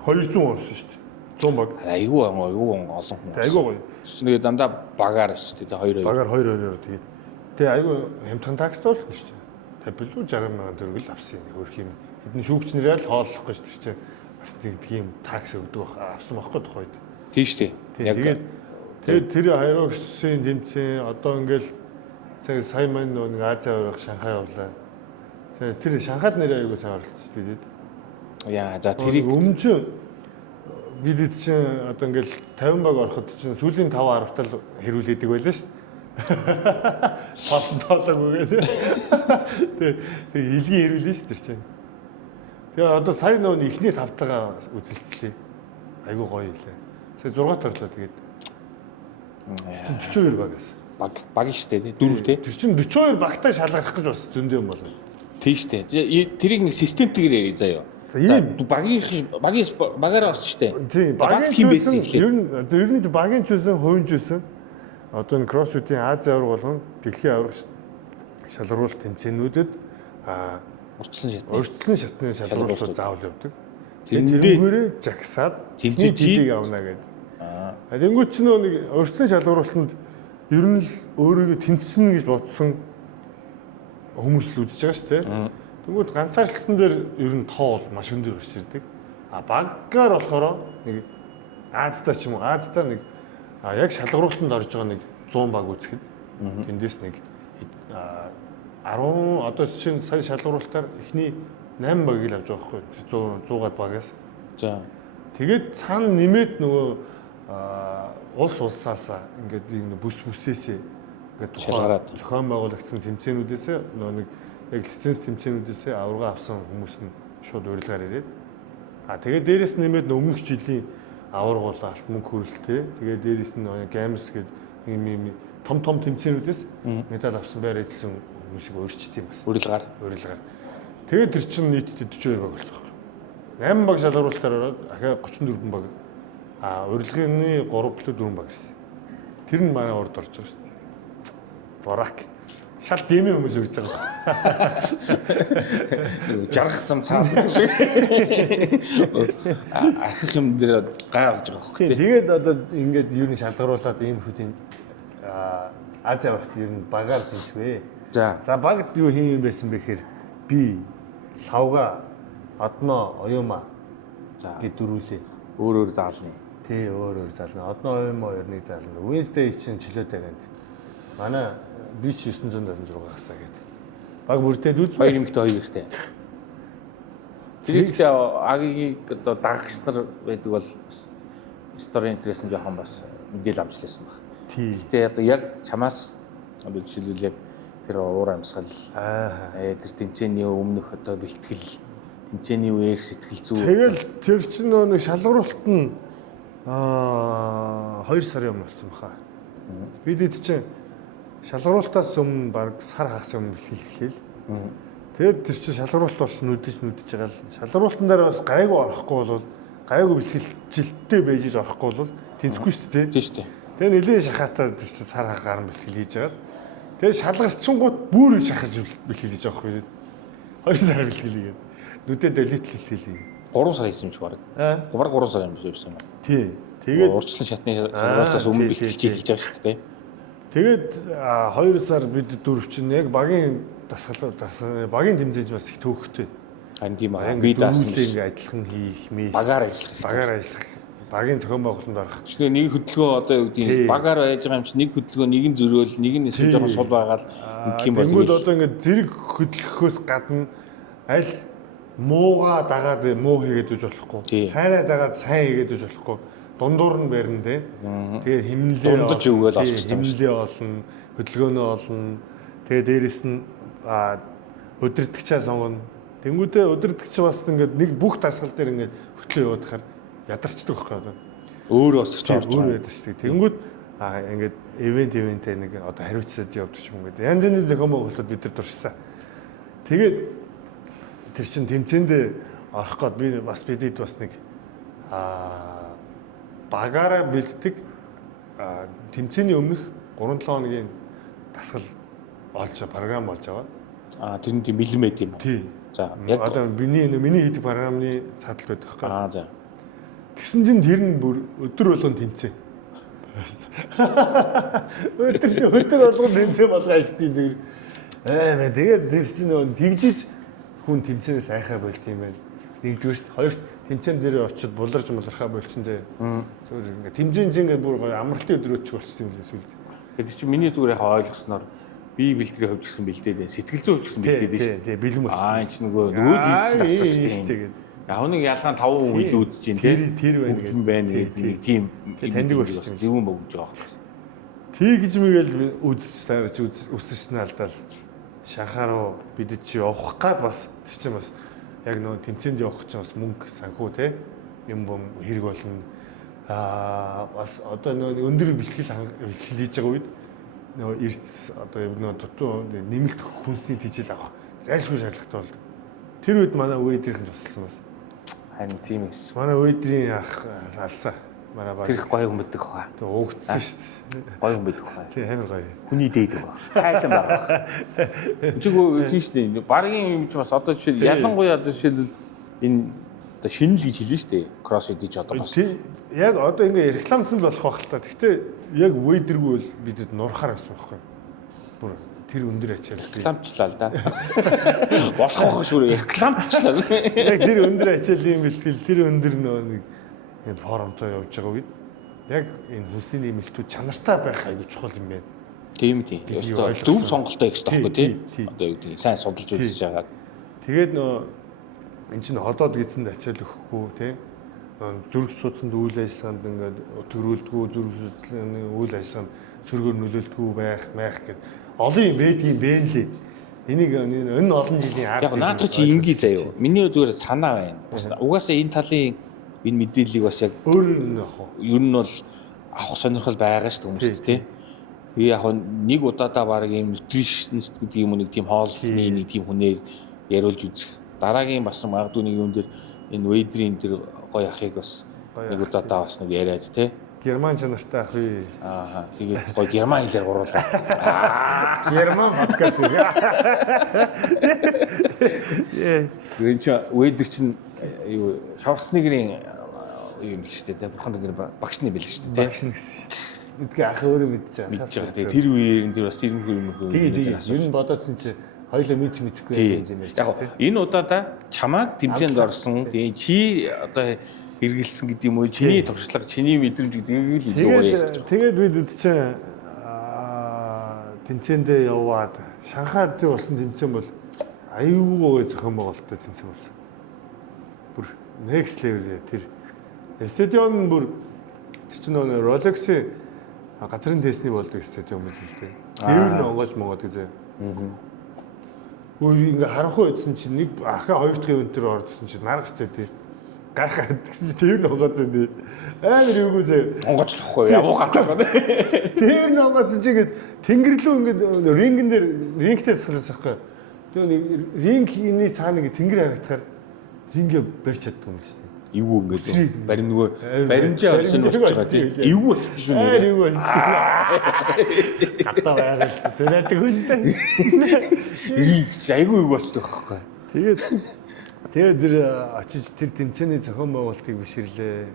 200 орсон шүү дээ. 100 баг. Айгүй олон хүн. Айгүй гоё. Нэг дандаа багаар шүү дээ. Хоёр. Багаар 2-2 тэгээд. Тэгээ айгүй хямдхан таксд болсон шүү дээ. 50 билүү 60 мянган төгрөг л авсан юм хөрх юм. Хэдэн шүүгчнэрээ л хооллох гэж тэр чинь бас нэг тийм такс өгдөг авсан байхгүй тухайд. Тийм шүү дээ. Тэгээд тэр хайроксын тэмцээн одоо ингээл сая маань нэг Азийн аврах Шанхай явлаа. Тэр Шанхайд нэрээ аягүй сайн оролцсон бидэд. Яа за тэрийг өмнө чинь бидэд чинь одоо ингээл 50 баг ороход чинь сүүлийн 5 10 тал хэрүүлээдэг байлаа шүү дээ. Болсон тоолоогүй гэдэг. Тэгээ илгийн хэрүүлээ шүү дээ чинь. Тэгээ одоо сая нөө ихний 5 тагаа үзэлцлээ. Айгүй гоё илээ. Сая 6 торлоо тэгээд 42 баг байсан. Баг шүү дээ. Дөрөв тий. Тэр чинь 42 багтаа шалгарах гэж бас зөндөө юм байна. Тийм шүү дээ. Тэрийг нэг системтэйгээр заяа. За багаар орсон шүү дээ. Тийм. Багийн хин байсан эхлээд. Ер нь багийн ч байсан, хувийн ч байсан. одоо энэ кроссфитийн Ази аварга болон дэлхийн аварга шалгаруулалт тэмцээнүүдэд урьдчилан шатны шалгаруулалтууд заавал явдаг. Тэрнээрээ жагсаад тэмцээжийг авна гэдэг. Тэнгүүд ч нэг урьдчилан шалгаруулалтанд ер нь л өөрийгөө тэнцсэн гэж бодсон хүмүүс л үзэж байгаа шүү дээ. Тэнгүүд ганцаарчлсан дээр ер нь тоо бол маш өндөр гарч ирдэг. Баггаар болохоор нэг Аздаа ч юм уу Аздаа нэг яг шалгаруулалтанд орж байгаа нэг 100 баг үзэхэд тэндээс нэг 10 одоо чинь сая шалгаруулалтаар эхний 8 багийг л авч байгаа байхгүй 100-аад багаас. За. Тэгээд цаана нэмээд нөгөө улс улсаасаа ингээд нэг бүсээсээ ингээд шалгараад зохион байгуулагдсан тэмцээнүүдээсээ нөгөө нэг яг лиценз тэмцээнүүдээсээ аварга авсан хүмүүс нь шууд урилгаар ирээд тэгээд дээрэс нэмээд өмнөх жилийн аварга бол алт мөнгө хөрөлтэй. Тэгээд дээрэс нь гамс гэдэг ийм том тэмцээнүүдээс медаль авсан байр эзэлсэн хүмүүсийг өөрчилт юм байна. Урилгаар. Тэгээд тэр чинь нийтдээ 42 баг болсон байна. 8 баг шалгаруулалтаар ороод ахаа 34 баг. Урилгын 3 плюс 4 баг гэсэн. Тэр нь манай урд орж байгаа шүү дээ. Борак. Шал дэмий хүмүүс үрж байгаа. Жаргах зам цаад шиг. Ахих юм дээр гай болж байгаа хөх тий. Тэгээд одоо ингээд ер нь шалгаруулаад ийм хөтийн Ази аваргт ер нь багаар тэнцвэ. За багт юу хийн юм байсан бэ гэхээр би лавга одноо оюума гэд дөрүүлээ. Өөр заална. Тий, өөр заална. Одноо оюума хоёрыг заална. Wednesday чинь чөлөөтэй гэнэ. Манай би ч 976 гасаа гэдэг. Баг бүрдээд үз. Хоёр эмэгтэй хоёр эрэгтэй. Тэрэгтэй агийн одоо дагагч нар байдаг бол стори интерес нь жоохон бас мэдээлэл амжлаасан баг. Гэтэ одоо яг чамаас одоо жишээлбэл яг тэр уур амьсгал тэр тэмцээний өмнөх одоо бэлтгэл тэмцээний үеэр сэтгэл зүй. Тэгэл тэр чинь нэг шалгаруулалт нь 2 сарын өмнө болсон баха. Бид чинь шалгаруулалтаас өмнө баг сар хагас өмнө хэлхийл. Тэгээд тэр чинь шалгаруулалт бол нүдэж байгаа л шалгаруулалтан дээр бас гайгүй орохгүй бол гайгүй бэлтгэлжилттэй байж орохгүй бол тэнцэхгүй шүү дээ. Тийм шүү дээ. Тэгээ нэлээд шахаатаа тэр чинь сар хагас гарan бэлтгэл хийж байгаа. Тэгээ шалгарчингууд бүр шахаж бэлтгэл хийж байгаа байхгүй. 2 сар бэлтгэл хийгээд нүдэд долитл хэлээ. 3 сар хийсэн юм шиг баг. Баг 3 сар юм байсан юм. Тий. Тэгээд урьдчилан шатны шалгаруулалтаас өмнө бэлтгэлж хийж байгаа шүү дээ. Тэгээд 2 сар бид дөрөв чинь яг багийн багийн тэмцээж бас их төөхтэй. Харин тийм аа. Би даасан ингээ адилхан хийх мэй. Багаар ажиллах. Багийн зохион байгуулалтанд орох. Шинэ нэг хөдөлгөөн одоо юу гэдэг багаар байж байгаа юм чи нэг хөдөлгөөн нэг нь зөрөөл нэг нь эсвэл жоохон сул байгаад ингэх юм бол тэгвэл одоо ингээ зэрэг хөдлөхөөс гадна аль мууга дагаад муу хийгээд үж болохгүй. Сайнаа дагаад сайн хийгээд үж болохгүй. Дундуур нь барина те. Тэгээ химнэлээ дундаж өгөөл олох хэрэгтэй юм шүү. Химнэлээ олно, хөдөлгөөнөө олно. Тэгээ дээрэс нь өдөртөгчөө сонгоно. Тэнгүүдээ өдөртөгч бас ингээд нэг бүх дасгал дээр ингээд хөтлөө явуудахаар ядарчдаг байхгүй одоо. Өөр осгоч орж байгаа. Өөр ядарчдаг. Тэнгүүд ингээд ивэнтээ нэг одоо хариуцаад явдаг юм ингээд. Янз бүрийн зохион байгуулалтад бид нар туршсан. Тэгээд тэр чин тэмцээндээ орох гээд би бас бидэд бас нэг багаараа бэлддэг тэмцээний өмнөх 3-7 хоногийн дасгал програм болж байгаа. Тэр нь тийм бэлэн байт юм. Тий. За яг одоо миний хийдэг програмны цаатал байдаг байхгүй. За. Тэгсэн чинь тэр нь бүр өдөр болгон тэмцээ. Өдөр болгон тэмцээ болгоо ажтын зүгээр. Тэгээд тэр чинь тэгжиж хүн тэмцээнээс айхаа болт юм байна. Нэгдүгээрт хоёрт тэмцээн дээр очиод буларж малрахаа болчихсон зэ. Зүгээр ингээ тэмцээн чинь бүр амралтын өдрөөч болчихсон юм зүйл. Тэгэхээр чи миний зүгээр яхаа ойлгосноор бие бэлтгэрээ хөвжсөн бэлдээд сэтгэл зүй хөвжсөн бэлдээд шүү. Тий, бэлэн болчихсон. Энэ ч нөгөө хийсэн асуулт тийм. Яг нэг ялгаан 5 хүн илүү үзэж байна тийм. Тэр байна гэдэг нэг тийм таньдаг болчихсон. зөвүүн богж байгаа юм. Тэгж мэгэл үзэж таарч үсэрсэн алдаал шанхааруу бид чи явах гад бас тэр чинь бас яг нөгөө тэмцээнд явах чинь бас мөнгө санхүү те юм бом хэрэг болно. Бас одоо нөгөө өндөр бэлтгэл хийж байгаа үед нөгөө эрдэс одоо нөгөө дутуу нэмэлт хүнсний тижэл авах зайлшгүй шаардлагатай болдог. Тэр үед манай өвөдрийнх нь болсон бас. Харин тийм эс. Манай өвөдрийн ах алсаа. Манай баг. Тэр их гоё хүн мэддэг хаа. Тэг угдсан шүү дээ. Гоё хүн мэддэг хаа. Тэг амар гоё. Хүний дээдэг баг. Хайлан баг. Үчигөө тийм шүү дээ. Баргийн юм ч бас одоо жишээ ялангуяа одоо жишээлбэл энэ одоо шинэл гэж хэлнэ шүү дээ. CrossFit гэж одоо бас. Яг одоо ингээ рекламцсан л болох байх л та. Гэхдээ яг вейдэргүй бол бидэд нурахаар байсан байхгүй. Бүр тэр өндөр ачаал. Рекламчлаа л да. Болох байх шүү рекламчлаа. Яг тэр өндөр ачаал юм бэлтгэл тэр өндөр нэг энэ форумтой явж байгаа үед яг энэ хүнсний нэмэлтүүд чанартай байх аягүй чухал юм байна. Тийм. Өстой зөв сонголтоо их хэрэгтэй байхгүй тийм. Одоо юу гэдэг сайн судалж үзэж байгаа. Тэгээд эн чинь ходоод гизэнд ачаал өгөхгүй тийм. Зүрх судаснд үйл ажиллагаанд ингээд төгрүүлдэггүй зүрх судасны үйл ажиллагаанд сөргөөр нөлөөлдөггүй байх гэд олон юм байдгийн бэ нэлээ. Энийг энэ олон жилийн ард. Яг наадах чи ингийн заяа. Миний зүгээр санаа байна. Бас угаасаа энэ талын энэ мэдээллийг бас яг өөр нь яг ер нь бол авах сонирхол байгаа шүү дээ хүмүүст тий. Яг нэг удаадаа баг ийм nutritionist гэдэг юм нэг тийм хоолны нэг тийм хүнээр яриулж үзэх. Дараагийн бас магадгүй нэг юм дээр энэ вейдрийн тэр гоё ахыг бас нэг удаадаа бас нэг яриад тий. Герман чанартай ах вэ. Аа тэгээд гоё герман хэлээр гуруулаа. Герман подкаст. Энэ ч вейдер чинь юу Шварценеггерийн юм биш үү те бурхан дээр багшны бэл шүү дээ. Багш нь гэсэн. Эдгээр ах өөрөө мэдж байгаа. Мэдж байгаа. Тэгээ тэр үеэр энэ бас тэр юм Тэгээ ер нь бодоодсэн чи хоёулаа мэдэхгүй юм ярьж байна. Яг энэ удаадаа чамааг тэмцээнд орсон. Тэгээ чи одоо хэрэгэлсэн гэдэг юм уу? Чиний туршлага, чиний мэдрэмж гэдэг нь илүү гоё ярьж байгаа. Тэгээд бид үд чинь тэмцээндээ яваад Шанхайд болсон тэмцээн бол аюулгүй зохион байгуулалттай тэмцээн болсон. Бүр next level тэр стадион бүр чинь Rolex-ийн газрын тесний болдог стадион мэл л дээ. Дээвэр нь онгож монгод гэж. Өөр ингээ харахгүй байсан чинь нэг ахаа хоёр дахь ивент төр ордсон чинь нарах стадион гайхаад гэсэн чинь тэр нь онгоц энэ амар юугүй зэ онгоцлохгүй явуу гатаа. Тэр нь онгоц чигээд тэнгэрлүү ингээ рингэн дээр рингтэй засгалсан байхгүй. Тэгээ нэг рингийн цаана ингээ тэнгэр харагдахаар рингээ барьж чаддаг юм шүү дээ. Эвгүй ингээд баримжаа сонирхож байгаа тийм. Эвгүй болчих шүү нэр. Эвгүй. Хатаа байгаад сэрэтэг хүнтэй. Айгүй эвгүй болчих واخхой. Тэгээд тэр очиж тэр тэмцээний зохион байгуулалтыг биширлээ.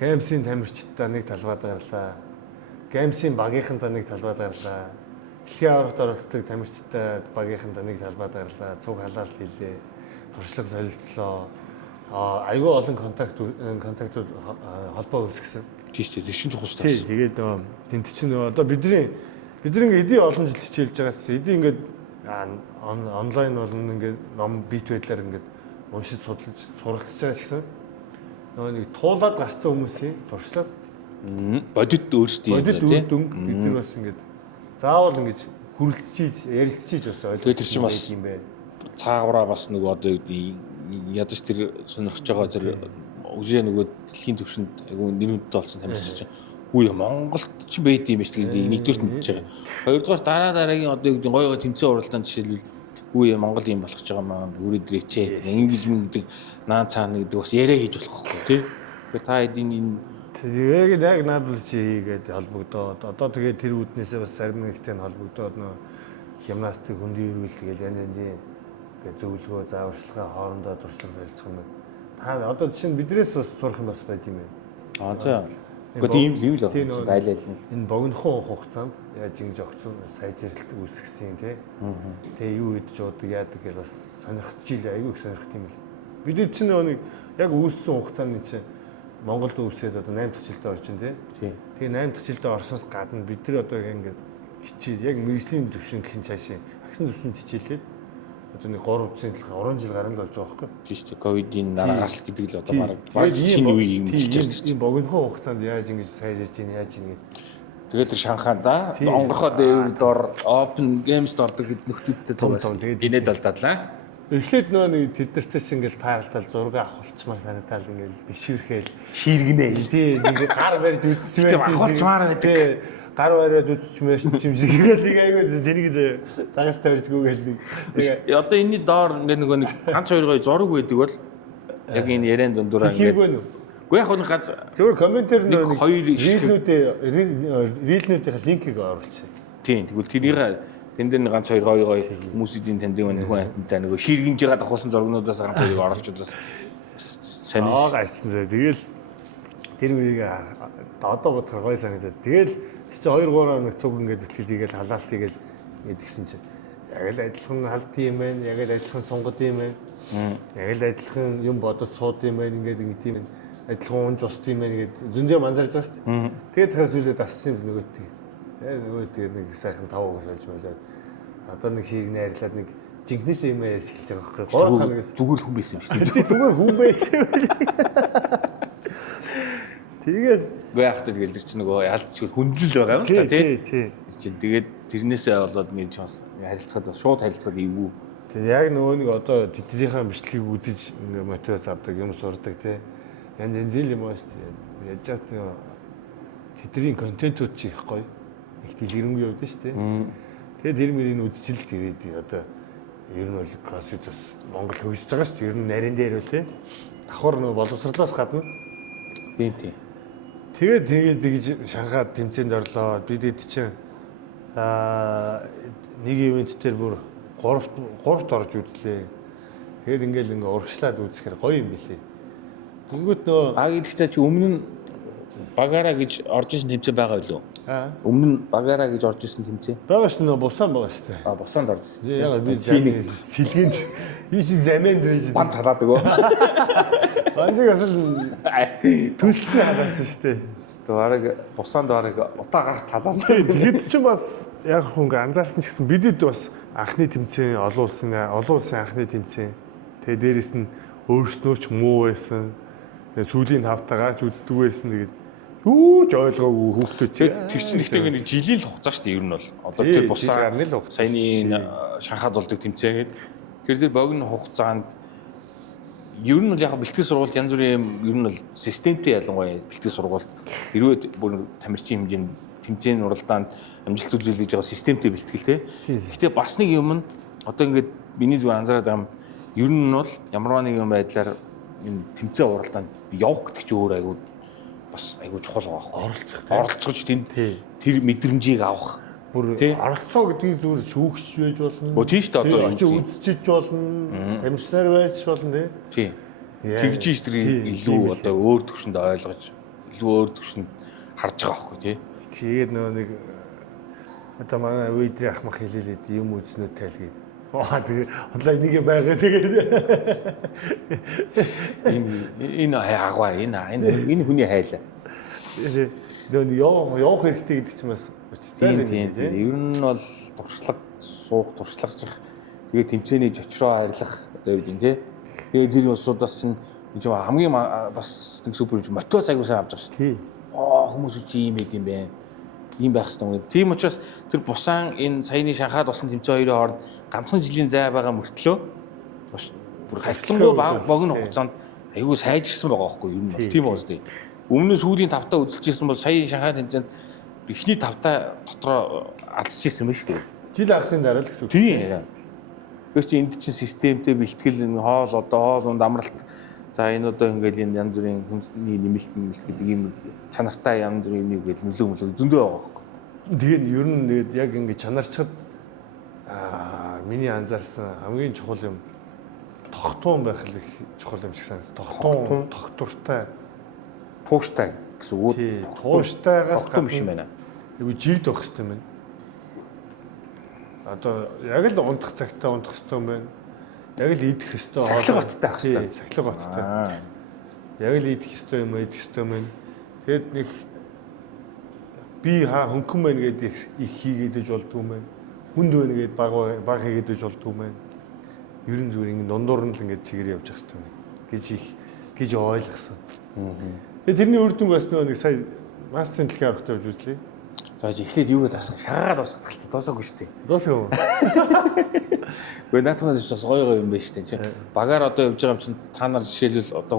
Гамсын тамирчдаа нэг талбайд гарлаа. Гамсын багийнхантаа нэг талбайд гарлаа. Дэлхийн аврагт оролцдог тамирчдаа багийнхантаа нэг талбайд гарлаа. Цуг халаалт хийлээ. Туршлага солилцлоо. Айгүй олон контактууд холбоо үүсгэсэн. Тийм шүү дээ. Тэр чинь чухал шүү дээ. Тэгээд тэнд чинь одоо бидний эдийн олон жил хичээлж байгаас эдийн ингээд онлайн болно ингээд ном бит байдлаар ингээд уншиж судалж суралцж байгаа ч гэсэн нэг туулаад гарсан хүмүүсийн туршлага бодит өөрсдийн тийм бид нар бас ингээд заавал ингээд хүрэлцэж ярилцж бас ойлгож юм бэ. Цаагаараа бас нөгөө одоо юу гэдэг ядаж тэр сонирхож байгаа тэр үжээ нөгөө дэлхийн төвшөнд айгүй нэр хүндтэй болсон тамирчид чинь үе Монголд ч байд юм шүү дээ нэгдүгürt мэдж байгаа. Хоёрдугаар дараагийн одоо юу гэдэг гой тэмцээн уралдаанд жишээлбэл үе Монгол юм болгож байгаа маань үрээд ирээчээ. Ингэж мэгдэг наан цаана гэдэг бас яриа хийж болохгүй тий. Тэгэхээр та эдийн энэ яг надад чи хийгээд холбогдоод одоо тэгээ тэр үүднээсээ бас зарим нэгтэй холбогдоод нөө гимнастик хөндийн эрүүл тэгэл янз зөвлөгөө зааварчилгаа хоорондоо туршлага солилцох юм. Та одоо жишээ нь бидрээс бас сурах юм бас байд юм байна. За. Гэхдээ тийм л байна. Гайлал нь. Энэ богинохон хугацаанд яаж ингэж огцон сайжралт үүсгэсэн тий. Тэгээ юу идэж уудаг яадаг гэж бас сонирхож ийлээ. Айгүй их сонирхт юм л. Бид чинь нэг яг үүссэн хугацааны чинь Монголд үүсээд одоо 8 дахь жилдээ орж ин тий. Тэгээ 8 дахь жилдээ орсноос гадна бид нар одоо ингэж хичээл яг мэргэжлийн төвшин гэх чаашаа агсан төвшөнд хичээлээд одоо нэг 3 жил гарсан л болж байгаа байхгүй. Тийм шүү дээ. Ковидын нарагаас гэдэг л одоо баг шинэ үе юм хэлж байгаа чинь. Богинохон хугацаанд яаж ингэж сайжирж ийн яаж ингэ. Тэгээд тэр Шанхайда онгохоо дээр дор Open Games ордог гэд нөхдүүдтэй цуг. Тэгээд инээд болдодлаа. Эхлээд нөө нэг тэднэртэй чинь ингээл тааралдал зураг авахулчмаар санагдал ингээл бишвэрхэл ширгэнэ. Тий нэг гар барьж үзчихвээ. Авахулчмаар байдаг. Гар бариад үзчихмээр юм шиг нэг айгүй тэнийг загас тавьжгүй гээл нэг. Одоо энэний доор ингээ нэг ганц хоёр гоё зураг байдаг бол яг энэ яриан дундураа ингээ. Гэхдээ яг нэг ганц зөвхөн комментэр нэг хоёр рилнүүдийн линкийг оруулчих. Тийм тэгвэл тэрийг тэн дээр нэг ганц хоёр гоё хүмүүсийн таньдаг нөхөн амттай нөгөө ширгинж байгаа давхуулсан зургнуудаас ганц хоёрыг оруулчихвал бас сайн гайцсан зэ. Тэгэл тэр үеийг одоо бодохоор гоё санагдаад. Тэгэл чи 2 3 хоног цуг ингээд бэлтгэлийгээл халаалт ийгээл гэдгсэн чинь яг л адилхан халт юм байна. Яг л адилхан сунгад юм байна. Яг л адилхан юм бодож сууд юм байна. Ингээд ингэ тийм адилхан унж ус тийм байна гэд зөндөө манзарж байгаа шүү дээ. Тэгээд тэр зүйлээ дассан юм нөгөөтэй. Нөгөөтэй нэг сайхан 5 угаас олж мөлөөд одоо нэг ширгнээ арилаад нэг жинкнээс юм ярьж эхэлж байгаа байхгүй. 3 хоногоос зүгээр хүн байсан юм шүү дээ. Зүгээр хүн байсан юм. Тэгээд яг та тэгэл чи нөгөө ялцгүй хүнжил байгаа юм л та тий. Чи тэгээд тэрнээсээ болоод нэг чанс харилцаад шууд харилцаад ивүү. Тэгээд яг нөгөө нэг одоо тэднийхээ бичлэгийг үзэж мотивац авдаг юм сурдаг тий. Янз юм байна шүү дээ. Яаж чад нөгөө тэдний контентууд чи их гоё. Их дэлгэрэнгүй явдсан шүү дээ. Тэгээд тэр мөрийг үзчихэл тэгээд одоо ер нь бол кроссфит бас Монгол хөгжиж байгаа шүү дээ. Ер нь нарийн дээр үл тий. Давхар нөгөө боловсрлоос гадна. Тийм. Тэгээд тэгж Шанхайд тэмцээнд орлоо. Бид чинь нэг ивент дээр бүр 3-т орж үзлээ. Тэгээд ингээл урагшлаад үзэхээр гоё юм билий. Тэнгүүт нөгөө гэдэгтээ чи өмнө нь багаараа гэж орж исэн тэмцээн байгаа билүү? Өмнө нь багаараа гэж орж исэн тэмцээн. Байгаа шүү дээ, бусаан байгаа шүү дээ. Бусаанд орж исэн. Яг би сэлгэнд би чи замэнд байж бан цалаад өгөө. Банзыг асал төлөлтөө халаасан шүү дээ. Бараг бусаанд бараг утаагаар талаасан. Тэгэд чи бас яг хүн анзаарсан ч гэсэн бидэд бас анхны тэмцээн олон улсын анхны тэмцээн. Тэгээ дээрэс нь өөрснөө ч муу байсан. Сүүлийн тавтагаа ч үздэг байсан. Тэгээд юу ч ойлгоогүй хүүхдүүд тэр чинь ихтэй нэг жилийн л хугацаа шүү дээ ер нь бол. Одоо тэр бусаар саяны Шанхайд болдог тэмцээгээд тэр богино хугацаанд ер нь бол яг бэлтгэл сургууль янз бүрийн ер нь бол системтэй ялангуяа бэлтгэл сургууль хэрвээ бүр тамирчин хэмжээнд тэмцээний уралдаанд амжилт үзүүлж байгаа системтэй бэлтгэл тий. Гэхдээ бас нэг юм нь одоо ингээд миний зүгээр анзаараад байгаа юм ер нь бол ямар нэг юм байдлаар энэ тэмцээ уралдаанд явах гэдэг чинь өөр айгүй чухал байгаа байхгүй. Оролцож тэр мэдрэмжийг авах. Бүр оролцоо гэдгийг зүгээр шүүгч байж болно. Тийм шүү дээ одоо очиж үзчихэж болно. Тамирчнаар байж болно тий. Тэгжиж тэр илүү одоо өөр төвшөнд ойлгож илүү өөр төвшөнд харж байгаа байхгүй тий. Тэгээд нөгөө нэг одоо манай үедрийн ах мах хэлээд юм үзнүүд тайлгээд. Тэгээд онлайн нэг байгаа тэгээд энэ агваа энэ хүний хайлаа. Нөгөө явах хэрэгтэй гэдэг чинь бас учиртай тийм. Ер нь бол туршлагачих тэгээд тэмцээний жочроо арилах одоо юу гэдэг тий. Тэгээд тэр усудаас чинь хамгийн бас нэг супер мотивац аягүй сайн авч байгаа шүү дээ. Хүмүүс чи ийм байд юм бэ? Ийм байх хэрэгтэй юм. Тийм учраас тэр бусаан энэ саяны Шанхайд болсон тэмцээн хоёрын хооронд ганцхан жилийн зай байгаа мөртлөө бас бүр харьцангуй богино хугацаанд аягүй сайжирсан байгаа байхгүй юу? Ер нь бол тийм үү үстэй. Өмнө нь сүүлийн тавтаа үзэлжсэн бол сая Шанхай тэмцээнд эхний тавтаа дотроо алдчихсан юм шүү дээ. Жил агсын дараа л гэсэн үг. Тийм. Гэхдээ чи энд чинь системтэй бэлтгэл хоол унд амралт за энэ одоо ингээл энэ янз бүрийн хүнсний нэмэлт гэдэг ийм чанартай янз бүрийн юм гээд нөлөө зөндөө байгаа байхгүй. Тэгээд ер нь яг ингэ чанарчхад миний анзаарсан хамгийн чухал юм тогтуун байх л их чухал юм шиг санагдав. Тогтуун, тогтвортой, тууштай гэсэн үг. Тууштайгаас гадна биш юм байна. Юу жигд байх хэрэгтэй юм байна. Одоо яг л унтах цагтаа унтах хэрэгтэй юм байна. Яг л идэх хэрэгтэй. Сахилга баттай байх хэрэгтэй. Сахилга баттай. Яг л идэх хэрэгтэй юм, идэх хэрэгтэй юм байна. Тэгэд нэг би хөнгөн байна гэдэг их хийгээд иж болдгоо юм байна. Хүнд байна гэдэг баг хийгээд иж болдгоо юм байна. Ерөн зүгээр ингэ дундуур нь л ингэ чигээр явж явах хэрэгтэй юм гэж ойлгосон. Тэгээ тэрний үр дүн бас нэг сая мастрын дэлхийн аргатай явж үзлээ. За эхлээд юу гэдэг асах шагаад дуусгах талтай дуусаагүй шүү дээ. Дуусаагүй. Гэхдээ наатахнаас бас гоё юм байна шүү дээ. Чи багаар одоо явж байгаа юм чинь та нар жишээлбэл одоо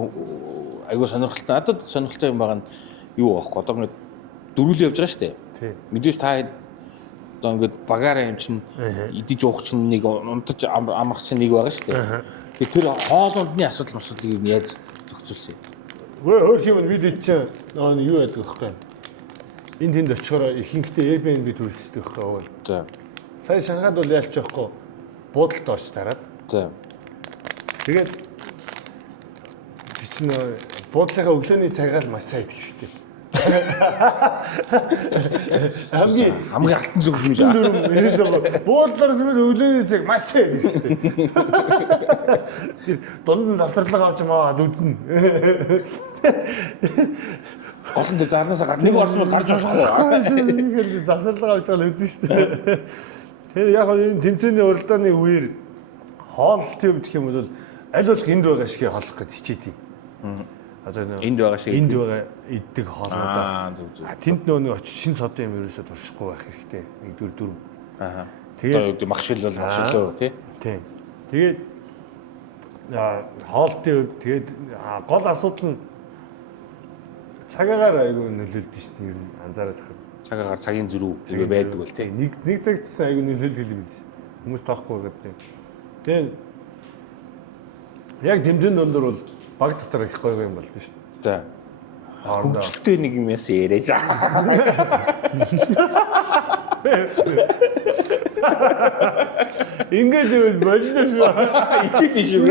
аюу сонирхолтой надад сонирхолтой юм байгаа нь юу байхгүй одоо ингэ дөрүлээ явж байгаа шүү дээ. Мэдээж та одоо ингэ багаараа юм чинь идэж уух чинь нэг унтаж амрах чинь нэг байгаа шүү дээ. Тэгэхээр тэр хоолундны асуудлыг яаж зохицуулсан юм? Өөр юм бид чинь юу яадаг вэ? Энд тэнд очихоор ихэнхдээ Airbnb төлөвлөсдөг байхгүй. За. Сая Шанхайд бол яалч яахгүй буудалд орч тараад. За. Тэгээд чинь буудлынхаа өглөөний цагаар маш сайн идэх хэрэгтэй. Хамгийн алтан зөв юм шиг. Буудлаас минь өглөөний цаг маш сайн идэх хэрэгтэй. Дунд нь завсарлага авч маад үднэ. Голон дээр зарнаасаа нэг орсон бол гарч болохгүй. Завсарлага авч байгаа үзнэ шүү дээ. Тэр яг энэ тэмцээний уралдааны үеэр хоолт юм гэх юм бол аль болох энд байгаа шиг хооллох гэж хичээдий. Одоо Энд байгаа шиг. энд байгаа иддэг хоолнуудаа. Зөв зөв. Тэнд нөгөө очиж шин содын юм ерөөсөө туршихгүй байх хэрэгтэй. 1 4. Аа. Тэгээд Одоо махшил бол махшилөө тий. тийм. Тэгээд хоолтын үед тэгээд гол асуудал нь цагаагаар айгүй нөлөөлдөг шүү дээ. Ер нь анзаараад байна. Цагаагаар цагийн зөрүү зэрэг байдаг бол тий. Нэг цаг гэсэн айгүй нөлөөлдөг юм биш. Хүмүүс тоохгүй гэдэг. Тэгээд яг дэмжин дундор бол баг дотор их гоё юм болдог шүү дээ. За. Хоорондоо. Хөвгөлтэй нэг юм яасан яриаж. Ингээд ивэл болно шүү. Ичээд шүү.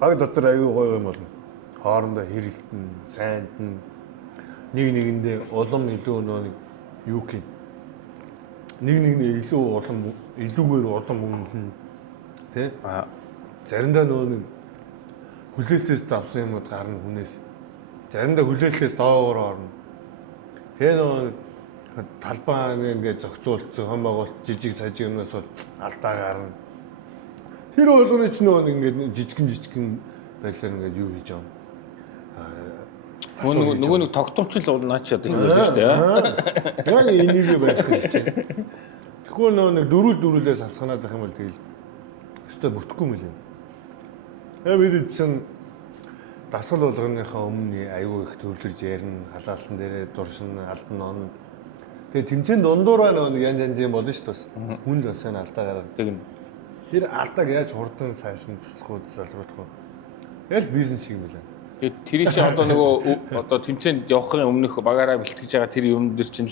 Баг дотор айгүй гоё юм болно. Хоорондоо хэрэлтэн, сайнтан нэг нэгэндээ улам илүү нэг юу гэх нэг нэгэндээ илүү улам илүүгээр улам үнэлнэ. Тэ? Заримдаа нэг хүлээлтээс давсан юмуд гарна хүнээс. Заримдаа хүлээлтээс доогоор орно. Тэгээ талбай ингээд зохицуулт зохион байгуулалт жижиг сажиг юмнаас бол алдаа гарна. Тэр болгоны ч ингээд жижигэн байдлаар ингээд юу хийж байгаа. Нөгөө нэг тогтомчл уунаа ч одоо юм байна шүү дээ. Яг энийг байх гэж байна. Тэгэхгүй нэг дөрүүлээс авсганаад байх юм бол тэгэл өстой бүтэхгүй юм лээ. Бид чинь дасгал болгоныхаа өмнө аюу их төвлөрж ярина, халаалтан дээрээ дуршин, алдан он. Тэгээ тэмцээнд дундуураа нэг янз янзын болно шүү дээ. Хүн л сайн алдаа гараад. Тэгнь. Тэр алдааг яаж хурдан цааш нь цэцгүүд залруулах вэ? Яг л бизнес шиг юм байна. Тэгээд тэрийг чи одоо нөгөө одоо тэмцээнд явахын өмнөх багаараа бэлтгэж байгаа тэр юм дээр чинь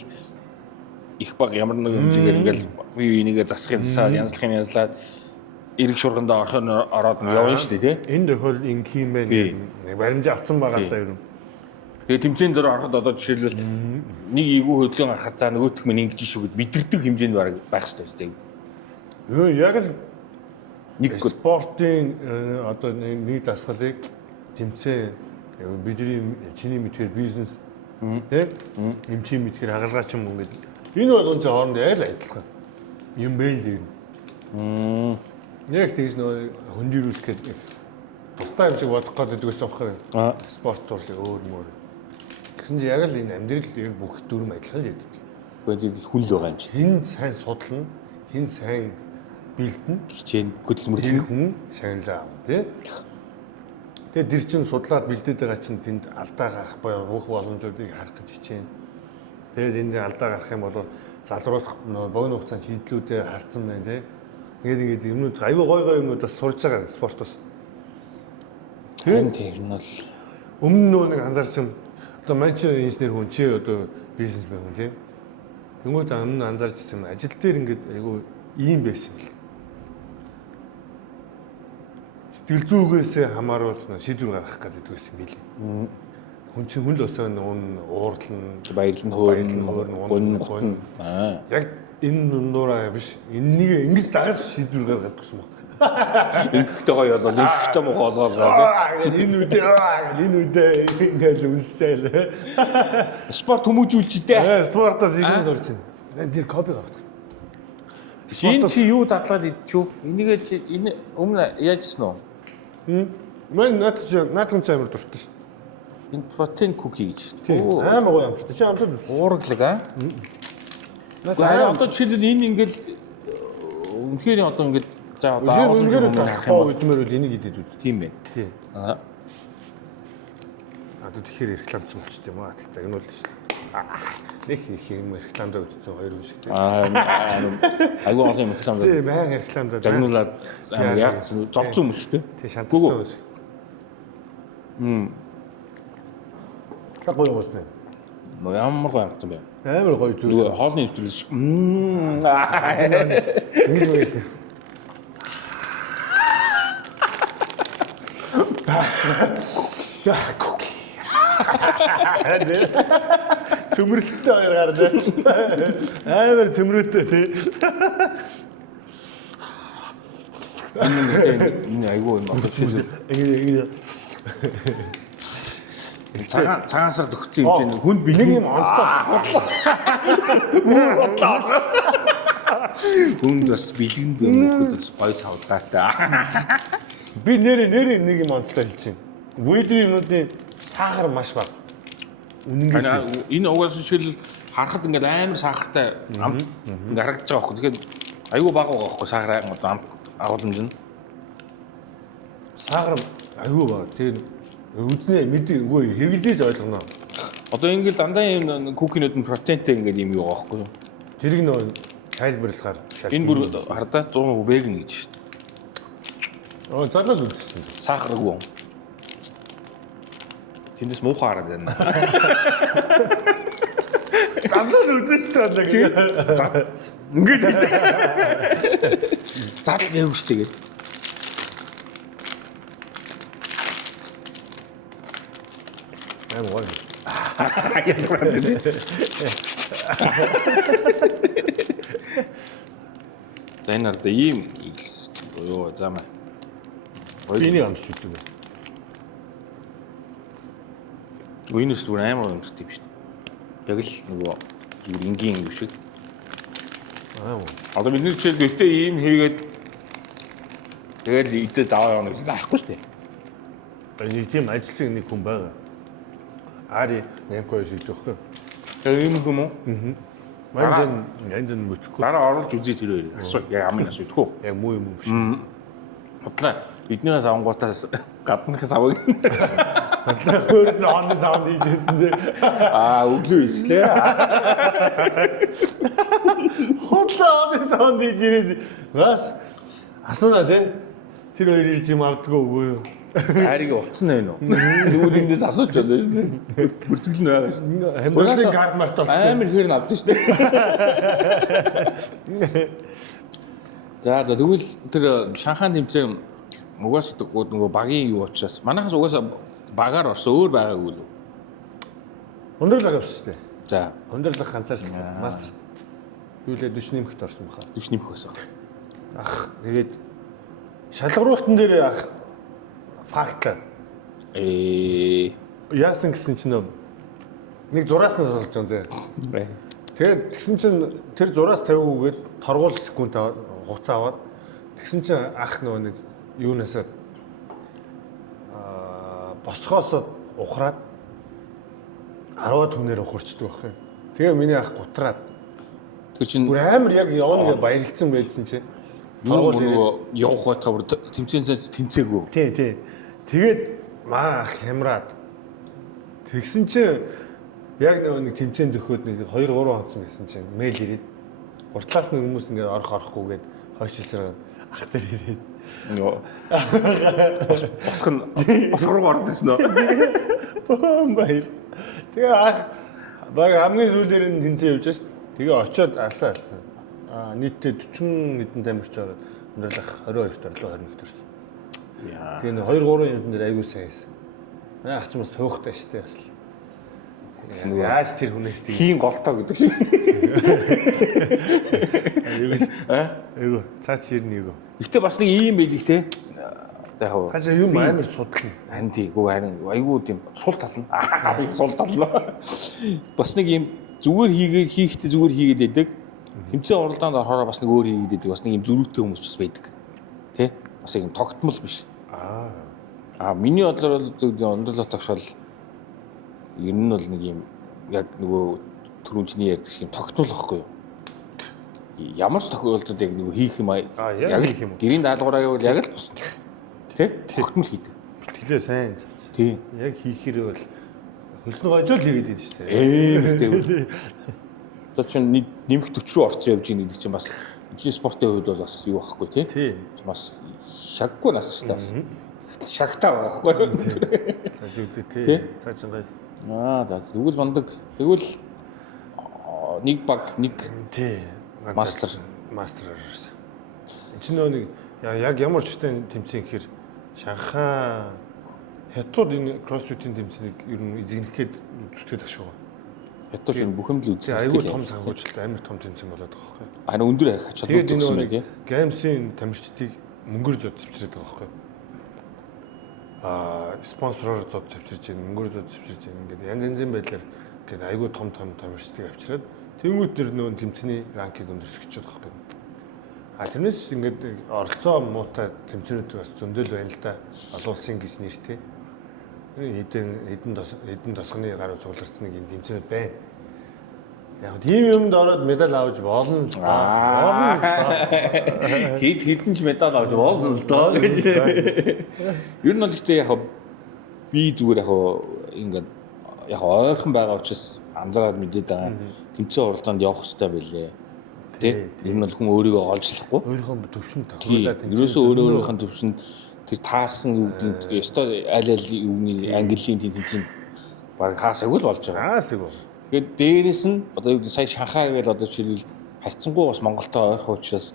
их баг ямар нэг хэмжээгээр ингээл бие бинийгээ засахын засаад янзлахын янзлаад эрэг шургандаа ороод явна шүү дээ тий. Энэ тохиол инх юм байна. Нэг баримжаа авсан байгаа даа юм. Тэгээд тэмцээнд дээр ороход одоо жишээлбэл нэг ийгүү хөдлөн гарахад за нөгөөх минь ингэж шүү гэд мэдэрдэг хэмжээнд байх хэрэгтэй тийм. Яг л нэг спортын одоо нэг дасгалыг тэмцээн бидний чиний мэдхээр бизнес тий эмчийн мэдхээр хагалгаач юм ингээд энэ болгон ч хооронд яг л адилхан юм байна л юм. Яг тэгж нөө хөндөрүүлэх гэдэг тустай юм шиг бодох гэдэг байсан байхгүй. Спорт турлын өөр мөр. Гэсэн чи яг л энэ амьдрал яг бүх дүрм адилхан л гэдэг. Гэхдээ хүн л байгаа юм чи. Хин сайн судлана, хин сайн бэлдэн, хичээн хөдөлмөрлөх тэр хүн шагналаа авна тий. Тэгээд тэр чин судлаад бэлдээд байгаа чинь тэнд алдаа гарах буюу бүх боломжуудыг харах гэж хичээнэ. Тэгээд энд алдаа гарах юм бол залруулах богино хугацаанд шийдлүүдээ харсан байна тий. Ингээд юмнууд аюу гой юмнуудаас сурж байгаа спортоос. Тийм нь бол өмнө нэг анзаарсан одоо менежер инженер хүн чи одоо бизнесмен хүн тийм. Тэнгүүд өмнө анзаарч ирсэн ажил дээр ингээд аюу ийм байсан юм л. Сэтгэл зүгээсээ хамааруулж шийдвэр гаргах гэдэг байсан юм билий. Хүн чинь хүн л өсөө уурлан, баярлан хөөрн. Яг энэ дундуураа биш. Энэнийг ингэж дагаж шийдвэр гаргаад гэсэн баг. Ингэхтэй гоё болол ингэхтэй муу олгоолгаа тийм. Энэ үдээ ингэж үлсээл. Спорт хүмүүжүүлж дээ. Спортоос ийм зурж байна. Тэр копи гаргах. Шин чи юу задлаад идчихв? Энийгээ чи энэ өмнө яажсэн уу? Мэн наадхан ч амар дуртай шүү. Энэ протеин куки гэж. Амар гоё юм шүү. Чи амсаад уурглаг аа. Гэхдээ одоо жишээлбэл энэ ингээл үнэхээр одоо ингээд за одоо агуулгын юм харах юм бол үдмээр бол энийг идэд үз. Тийм байна. Тийм. Одоо тэгэхээр рекламцсан болчихсон юм аа. За энэ бол шүү. Нэг их юм рекламдаа үзсэн хоёр юм шиг тийм. Айгуу олон юм рекламдаа. Тийм, байнга рекламдаа. Загнуулаад яах зовцсон юм шүү дээ. Тийм, шантсан. Гоё уусна. Ямар гоё амтсан бэ? Амар гоё зүйл. Нөгөө хоолны нэвтрэл шиг. Ингэж байсан. Коки. Цөмрөлттэй хоёр гардаг. Амар цөмрөлттэй тий. Энэ айгүй юм одоо шиг. Ингэ Цагаансаар төгссөн юм чинь хүнд нэг бэлэн юм онцтой. хүнд бас бэлэнд юм хүүд бас гоё савлгаатай. Би нэрээ нэг юм онцлоо хэлж байна. Вэдрийн юмнуудын сахар маш бага. Үнэнгээс Энэ угаас шил харахад ингээд амар сахартай амт ингээд харагдаж байгаа байхгүй. Тэгэхээр айгүй бага байгаа байхгүй сахар амт агуулмж нь. сахар аюу бага. Тэгээд үзнэ мэдээ үгүй хэрэглэж ойлгоно. Одоо ингээд дандаа юм кукинууд нь протеинтэй ингээд юм юу байгаа байхгүй юу? Тэрийг нөө тайлбарлахаар Энэ бүр хардаа 100% веган гэж шүү дээ. Зарлал үзсэн. Сахаргүй. Тэндээс муухай хараад байна. Зарлал үзсэн шүү дээ. Ингээд зал яв шүү дээ. Амар гоё. Энэ ард ийм ёо замаа. Биний амс үздэг. Уйнус бүр амар юмштай юм шүү дээ. Яг л нөгөө зүгээр энгийн юм шиг. Одоо бидний жишээл гэртээ ийм хийгээд тэгээд идээд аваа явна гэж наахгүй шүү дээ. Нэг тийм ажилсан нэг хүн байгаа. Ари нэмко шиг тоххой. Тэр юм юм уу? Янз нь мөчгөө. Дараа оруулж үзье тэр хоёрыг. Асуу. Яг амын асуу тхүү. Яг муу юм биш. Бодлоо эднээс авангуудаас гаднахаас аваг. Өөрөөс нь хоолны савнд хийж үзсэн дээ. Өглөө ислээ. Хоолны савнд хийж ирээд бас асууна тий. Тэр хоёр ирж юм авдгаа үгүй юу? Хайрыг утсан байна уу? Тэгвэл эндээс асууж байна шүү дээ. Бүртгэл нь байгаа шүү дээ. Хамбургийн гард март амар хэр нь авдсан шүү дээ. За тэгвэл тэр Шанхай тэмцээн угаас нөгөө багийн юу учраас манайхаас угаасаа багаар орсон өөр байгаагүй л үү? Өндөрлөг явсан шүү дээ. За Өндөрлөг ганцаар мастер юу лээ 40 нэмэхт орсон баха. 40 нэмэх байсан. Ах тэгээд шалгаруултан дээр ах факт. Яасан гэсэн чинь нэг зурааснаас болж байгаа юм зэ. Тэгээд тэгсэн чинь тэр зураас тавиугээд торгуул секунд хугацаа аваад тэгсэн чинь ах нөгөө нэг юунасаа босгоосоо ухраад 10-аад хүнээр ухарчдаг байхгүй. Тэгээ миний ах гутраад тэр чинь бүр амар яг явна гэж баярлцсан байдсан чинь нөгөө явах байтгаа бүр тэмцээнээс тэнцээгүү. Тий. Тэгээд маа ах хямраад тэгсэн чинь яг нэг тэмцээнд өгөхөд нэг 2-3 онцсон байсан чинь мэйл ирээд уртлаас нэг хүмүүс ингээд орохгүйгээд хойшилсараад ах дээр ирээд босгороо ороод ирсэн нөө. Баяр. Тэгээ ах баг хамгийн сүүлээр нь тэнцээ явж шээ. Тэгээ очиод алсан. Нийтдээ 40 хэдэн тамирч ороод өндөрлөх 22 төрлөө 21 төрсөн. Яа. Тэгээ 2-3 юм дээр айгуу сайн байсан. Ах ч юм суухтай штэ бас. Яаж тэр хүнээс тийм Хийн голтоо гэдэг шиг. Айгуу цаа чирний айгуу. Гэтэ бас нэг ийм байг те. Яг хоо. Хажаа юм амар судлаа. Харин тийгүү харин айгуу тийм сул тал нь. Сул тал нь. Бас нэг ийм зүгээр хийхдээ зүгээр хийгээд байдаг. Тэмцээн уралдаанд орохоор бас нэг өөр хийгээд байдаг. Бас нэг ийм зөрүүтэй хүмүүс бас байдаг. Тэ? Бас ийм тогтмол биш. Миний бодлоор бол өндөрлөх тогш бол ер нь бол нэг юм яг нөгөө түрүүчний ярьдаг шиг юм тогтмол واخгүй юу? Ямар ч тохиолдолд яг нөгөө хийх юм яг л гэрийн даалгавраа бол яг л тусна. Тэ? Тогтмол хийдэг. Бэлтгэлээ сайн. Тий. Яг хийхээр бол хөлснө гожол хийгээд байдаг шүү дээ. Тийм. За чинь нэмэх 40 руу орцсон явж байгаа гэдэг чинь бас жин спортын хувьд бол бас юу байхгүй тий? Тийм. Бас шаггүй нас шүү дээ бас. Шагтаа байхгүй юу? За Тий? тий. Цааш гоё. За тэгвэл бандаг. Тэгвэл нэг баг нэг Тий. Мастер. Мастер. Энд чинь нэг яг ямар ч үстэй тэмцээн гэхээр Шанхай хятад энэ кроссфитийн тэмцээнийг ер нь эзэгнэх гээд үзүүлээд тах шүү. хятад энэ бүхэмдэл үзэх. Айгүй том санхүүжилт амар том тэмцээн болоод байгаа байхгүй. Харин өндөр ачаалал өгсөн байх тийм. Геймсийн тамирчдыг мөнгөөр зод завчирдаг байгаа байхгүй. Спонсороор зод завчирж байна, мөнгөөр зод завчирж байна. Ингээд янз янзын байдлаар ингээд айгүй том тамирчдыг авчираад тэнгууд дэр нөө тэмцээний ранкийг өндөрсгөж байгаа байхгүй. Тэрнээс ингээд оролцоо муутай тэмцээнүүд бас зөндөл байна л да. Олон улсын гэж нэртэй. Эдэн тосгоны гаруй цугларсан нэг юм тэмцээнүүд байна. Яг тийм юмд ороод медаль авч болно. Хэдэн ч медаль авч болно л доо. Ер нь бол ихтэй яг би зүгээр яг ингээд яг ойрхон байгаа учраас анзаараад мэдээд байгаа. Тэмцээн уралдаанд явах хэрэгтэй байлээ. Тэ? Ер нь бол хүн өөрийгөө олжлохгүй. Өөрийнхөө төвшөнд тоглоод ерөөсөө өөрийнхөө төвшөнд тэр таарсан юу гэдэг ёстой аль юуны английн тэмцээн баг хаасаагүй л болж байгаа. Хаасаагүй. Тэгээд дээрээс нь одоо юу гэдэг сая Шанхай гэж одоо жишээлбэл харьцангуй бас Монголтой ойрхон учраас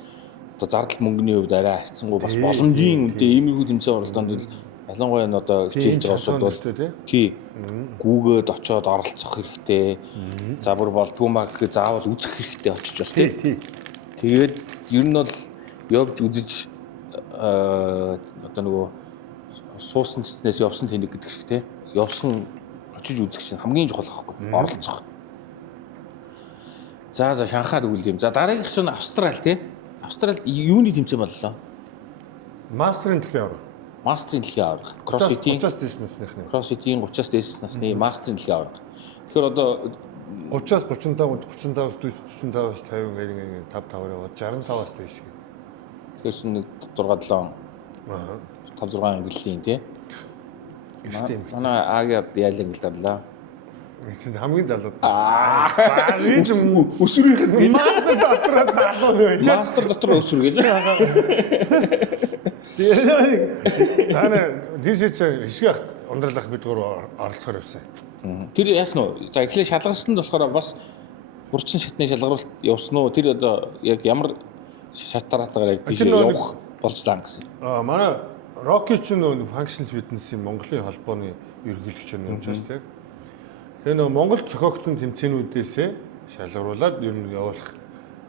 одоо зардал мөнгөний хувьд арай харьцангуй бас боломжийн үнэтэй иймэрхүү тэмцээн уралдаанд ялангуяа нь одоо хичээлж байгаа усуд бол тий гүүгээд очиод оролцох хэрэгтэй. За бүр болдгүй маа гэхэд заавал үзэх хэрэгтэй очиж бас тий. Тэгээд ер нь бол явж үзэж одоо нөгөө суусан цэцнээс явсан тэнэг гэдэг шиг тий. Явсан очиж үзэх чинь хамгийн чухал байхгүй оролцох. За Шанхай тэгвэл юм. За дараагийнх чинь Австрали тий. Австралид юуны тэмцээн боллоо? Мастерын дэлхийн авраг. Мастерын дэлхийн авраг. Кроссфитийн 30-аас дээш насныхны. Кроссфитийн 30-аас дээш насны мастерын дэлхийн авраг. Тэгэхээр одоо 30-аас 35, 35-аас 45-аас 50 ингээд 5-5 яваад 65-аас дээш. Тэгэхээр нэг 6-7 5-6 ангиллийн тий. Манай Агийн яалаа ангилдарлаа. Эцэнд хамгийн залууд. Ийж өсвөрийнх нь мастер дотор залуу байна. Мастер дотор өсвөр гэж. Таны дишэж хишгэх ундралах бид гур оролцохоор явсан. Тэр яасан уу? За эхлээ шалгарсанд болохоор бас урчин шатны шалгаруулалт явсан уу? Тэр одоо яг ямар шатаратаар яг тийш явах болцлаа гэсэн. Манай Rocky ч нөө functional fitness-ийн Монголын холбооны ерөнхийлөгч юм учраас тийм. Тэгээ нөө Монгол зохиогдсон тэмцээнүүдээс шалгаруулад ер нь явуулах.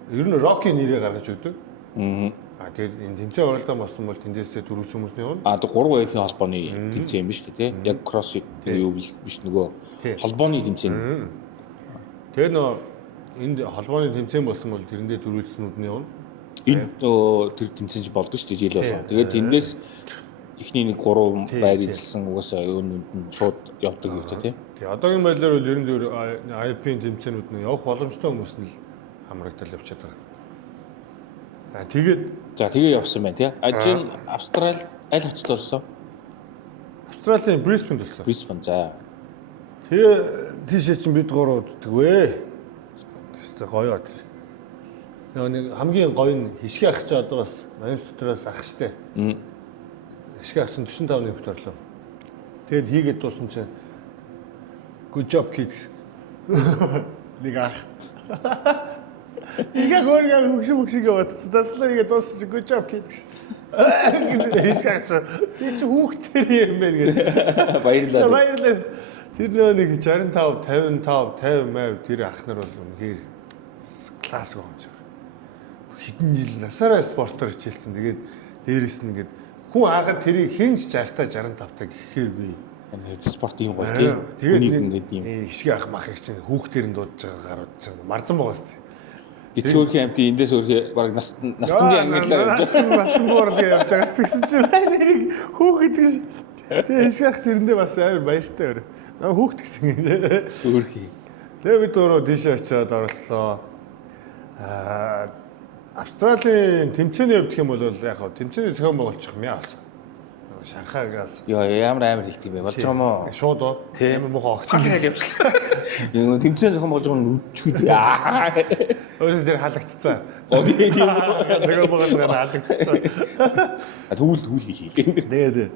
Ер нь Rocky нэрээ гаргаж өгдөг. Тэгээд энэ тэмцээн уралдаан болсон бол тэндээсээ дөрвс хүмүүс нь явна. 3 UEFA холбооны тэмцээн юм биш үү те? Яг CrossFit юу биш нөгөө холбооны тэмцээн. Тэгээ нөө энд холбооны тэмцээн болсон бол тэрэндээ дөрвөлснүүд нь явна. Энд тэр тэмцээнч болдог шүү дээ жил болгоо. Тэгээд тэндээс эхний нэг 3 байр эзэлсэн угаасаа юунд нь шууд явдаг юм те. Тэгээ одоогийн байдлаар бол ерөн зөв IFP-ийн тэмцээнүүд нь явах боломжтой хүмүүс нь хамрагдал явчихад байгаа. Тэгээ явсан байна тий. Ажин Австрали аль хотод боллоо? Австралийн Brisbane болсон. Brisbane за. Тэгээ тийшээ чинь бид гурав уддаг вэ. Тэ гоё аа. Нэг хамгийн гоё нь хишгэ ах чи одоо бас манифестроос ах штэ. Хишгэ ах чинь 45-ны хөвт орлоо. Тэгэд хийгээд дууссан чинь good job kids. Нэг ах. Ига горгар хөгшиг яваадсан. Таслаа игээ дууссан чинь good job kids. Хишгэ ах чи хүүхдэр юм байна гэдэг. Баярлалаа. Тэр нэг 65, 55, 50 тэр ах нар бол үнэхээр класс гоомж. Хэдэн жил насаараа спортоор хичээлсэн. Тэгээд дээрэс нь ингээд хүн анхад тэрийг хинж 60-та 65-та гэхээр би спортын гоё тийм. Тэгээд ингээд юм. Хишгэ ах мах их чинь хүүхдээр нь дуудаж байгаа гарууд чинь марзан байгаа шүү дээ. Гэтэл амт эндээс өөрхий баг настангийн ангиллаар явж байгаа. Настангуур явж байгаа гэсэн чинь нэрийг хүүхэд гэж. Тэгээд хишгэ ах тэрэндээ бас амар баяртай өөр. Наа хүүхд гэсэн юм. Өөрхий. Тэгээд бид өөрөө дээшээ очиад оролцлоо. Австралийн тэмцээний хувьд гэх юм бол яг тэмцээний зохион байгуулчих юм яасан. Шанхайгаас. Ямар хэлдэг юм бэ? Болж байгаа мó. Шууд уу? Амар муухай огч хэл явчихлаа. Юу тэмцээн зохион болгож байгаа нь үчгүүд. Өөрөөс дээр халагдцсан. Тийм. Зохион байгуулалт халагдцсан. Түүл хийлээ. Тэгээд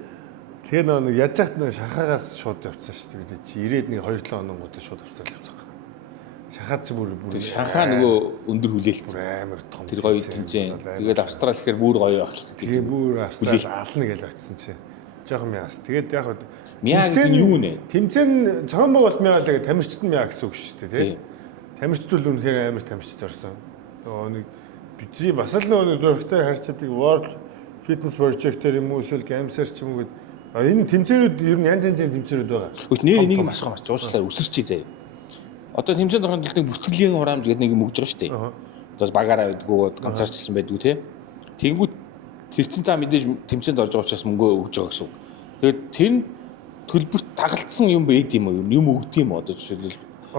Тэгээ нэг яаж яхад нэг шанхаагаас шууд явцсан шүү дээ. Чи 90-ад нэг 2-7 хоногуудаа шууд авцал явцсан. Шанхаад ч бүр Шанхай нөгөө өндөр хүлээлт. амар том. Тэр гоё тэмцээн. Тэгээд Австрали гэхээр бүр гоё ахлах гэж. Тэгээ бүр Австрали ална гэж очсон чи. Жохон мяас. Тэгээд яг Мяа гэдэг нь юу нэ? тэмцээн цохон байгуулт мяа л тамирчид мяа гэсэн үг шүү дээ, тий. Тамирчид бол үнэхээр амар тамирчид орсон. Нөгөө нэг бидний бас л нөгөө зурагтаар харьцаад World Fitness Project-ээр юм уу эсвэл Games-ээр ч юм уу гэдэг. Энэ тэмцээнүүд ер нь янз янзын тэмцээнүүд байгаа. Хөөе нэр энийг масгаа марч уучлаарай өсөрчий заяа. Одоо тэмцээнд орохын тулд бүртгэлийн хураамж гэдэг нэг юм өгж байгаа шүү дээ. Одоо багаараа байдгүй ганцаарчилсан байдгүй тий. Тэнгүүт тэр чин цаа мэдээж тэмцээнд орж байгаа учраас мөнгөө өгж байгаа гэсэн. Тэгээд тэр нь төлбөрт тагалдсан юм байд юм уу? Юм өгд юм одоо жишээлбэл.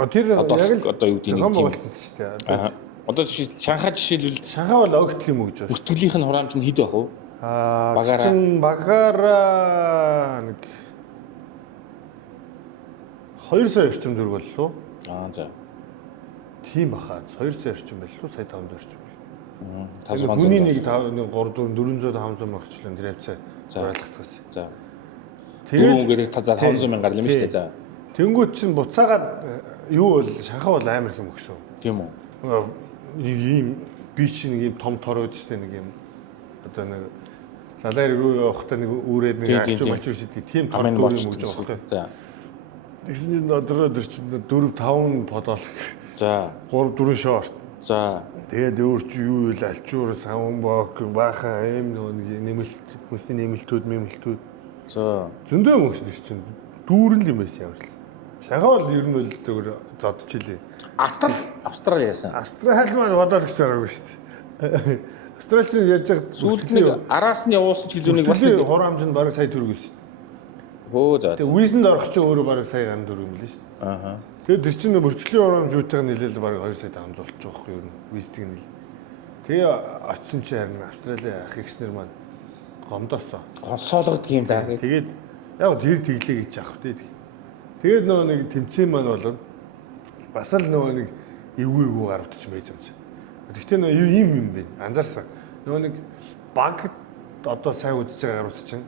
Тэр яг л одоо юу гэдэг нэг юм шүү дээ. Одоо Шанхай жишээлбэл Шанхай бол огт юм өгж байгаа. бүртгэлийнх нь хураамж нь хэд байх вэ? Багаараа нэг 200 орчим төгрөг боллоо. За. Тийм баха. 200 орчим боллоо. Сая 500 орчим боллоо. 500. Хүний нэг 3 400 500 мягчлан тэр хавцаа ойлгоцгоос. За. Тэгээд гэдэг 500 мянгаар л юм шүү дээ. За. Тэнгүүт чинь буцаагаад юу бол Шанхай бол амар их юм өгсөн. Тийм үү? Ийм би чи нэг юм том тороод штэ нэг юм одоо нэг лалаар руу явахдаа нэг үүрээд нэг ачуу шидэг тийм тор юм өгж байгаа байхгүй. За. Тэгсэн чинь өдөр чинь 4-5 подол. За. 3-4 шорт. За. Тэгээд өөр чи юу вэ? Алчуур савн бок баахан аим нэг нэмэлт хүсний нэмэлтүүд. За. Зөндөө юм өгсөн чинь дүүрэн л юм байсан ямар л. Шанхай бол ер нь бол зөвөр зодчихлээ. Австрали яасан. Австрали маань бодоод гэсэн байгаагүй шүү дээ. Австрали чинь яаж яг сүүлд нэг араас нь явуулсан ч гэлүүнийг бас нэг хураамж нь бараг сая төгрөг шүү дээ. Хөө за. Тэгээ визэнд орох чинь өөрөө бараг сая ган төгрөг юм л шүү дээ. Аа. Тэгээд тэр чинь бүртгэлийн хураамж үүтэйг нэлээл бараг 2 сая 500 болчих واخ юу юм визтиг нь. Тэгээ очисон чинь харин Австрали ах ихснэр маань гомдоосоо. Гонсоологд юм да. Тэгээд яг тэр тэглээ гэж авах тий. Тэгээд нөгөө нэг тэмцээн маань болоод бас л нөгөө нэг эвгүй гаравдчих байж юм чи. Гэхдээ нөгөө юм бэ? Анзаарсан. Нөгөө нэг баг одоо сайн үзэж байгаа гарууд чинь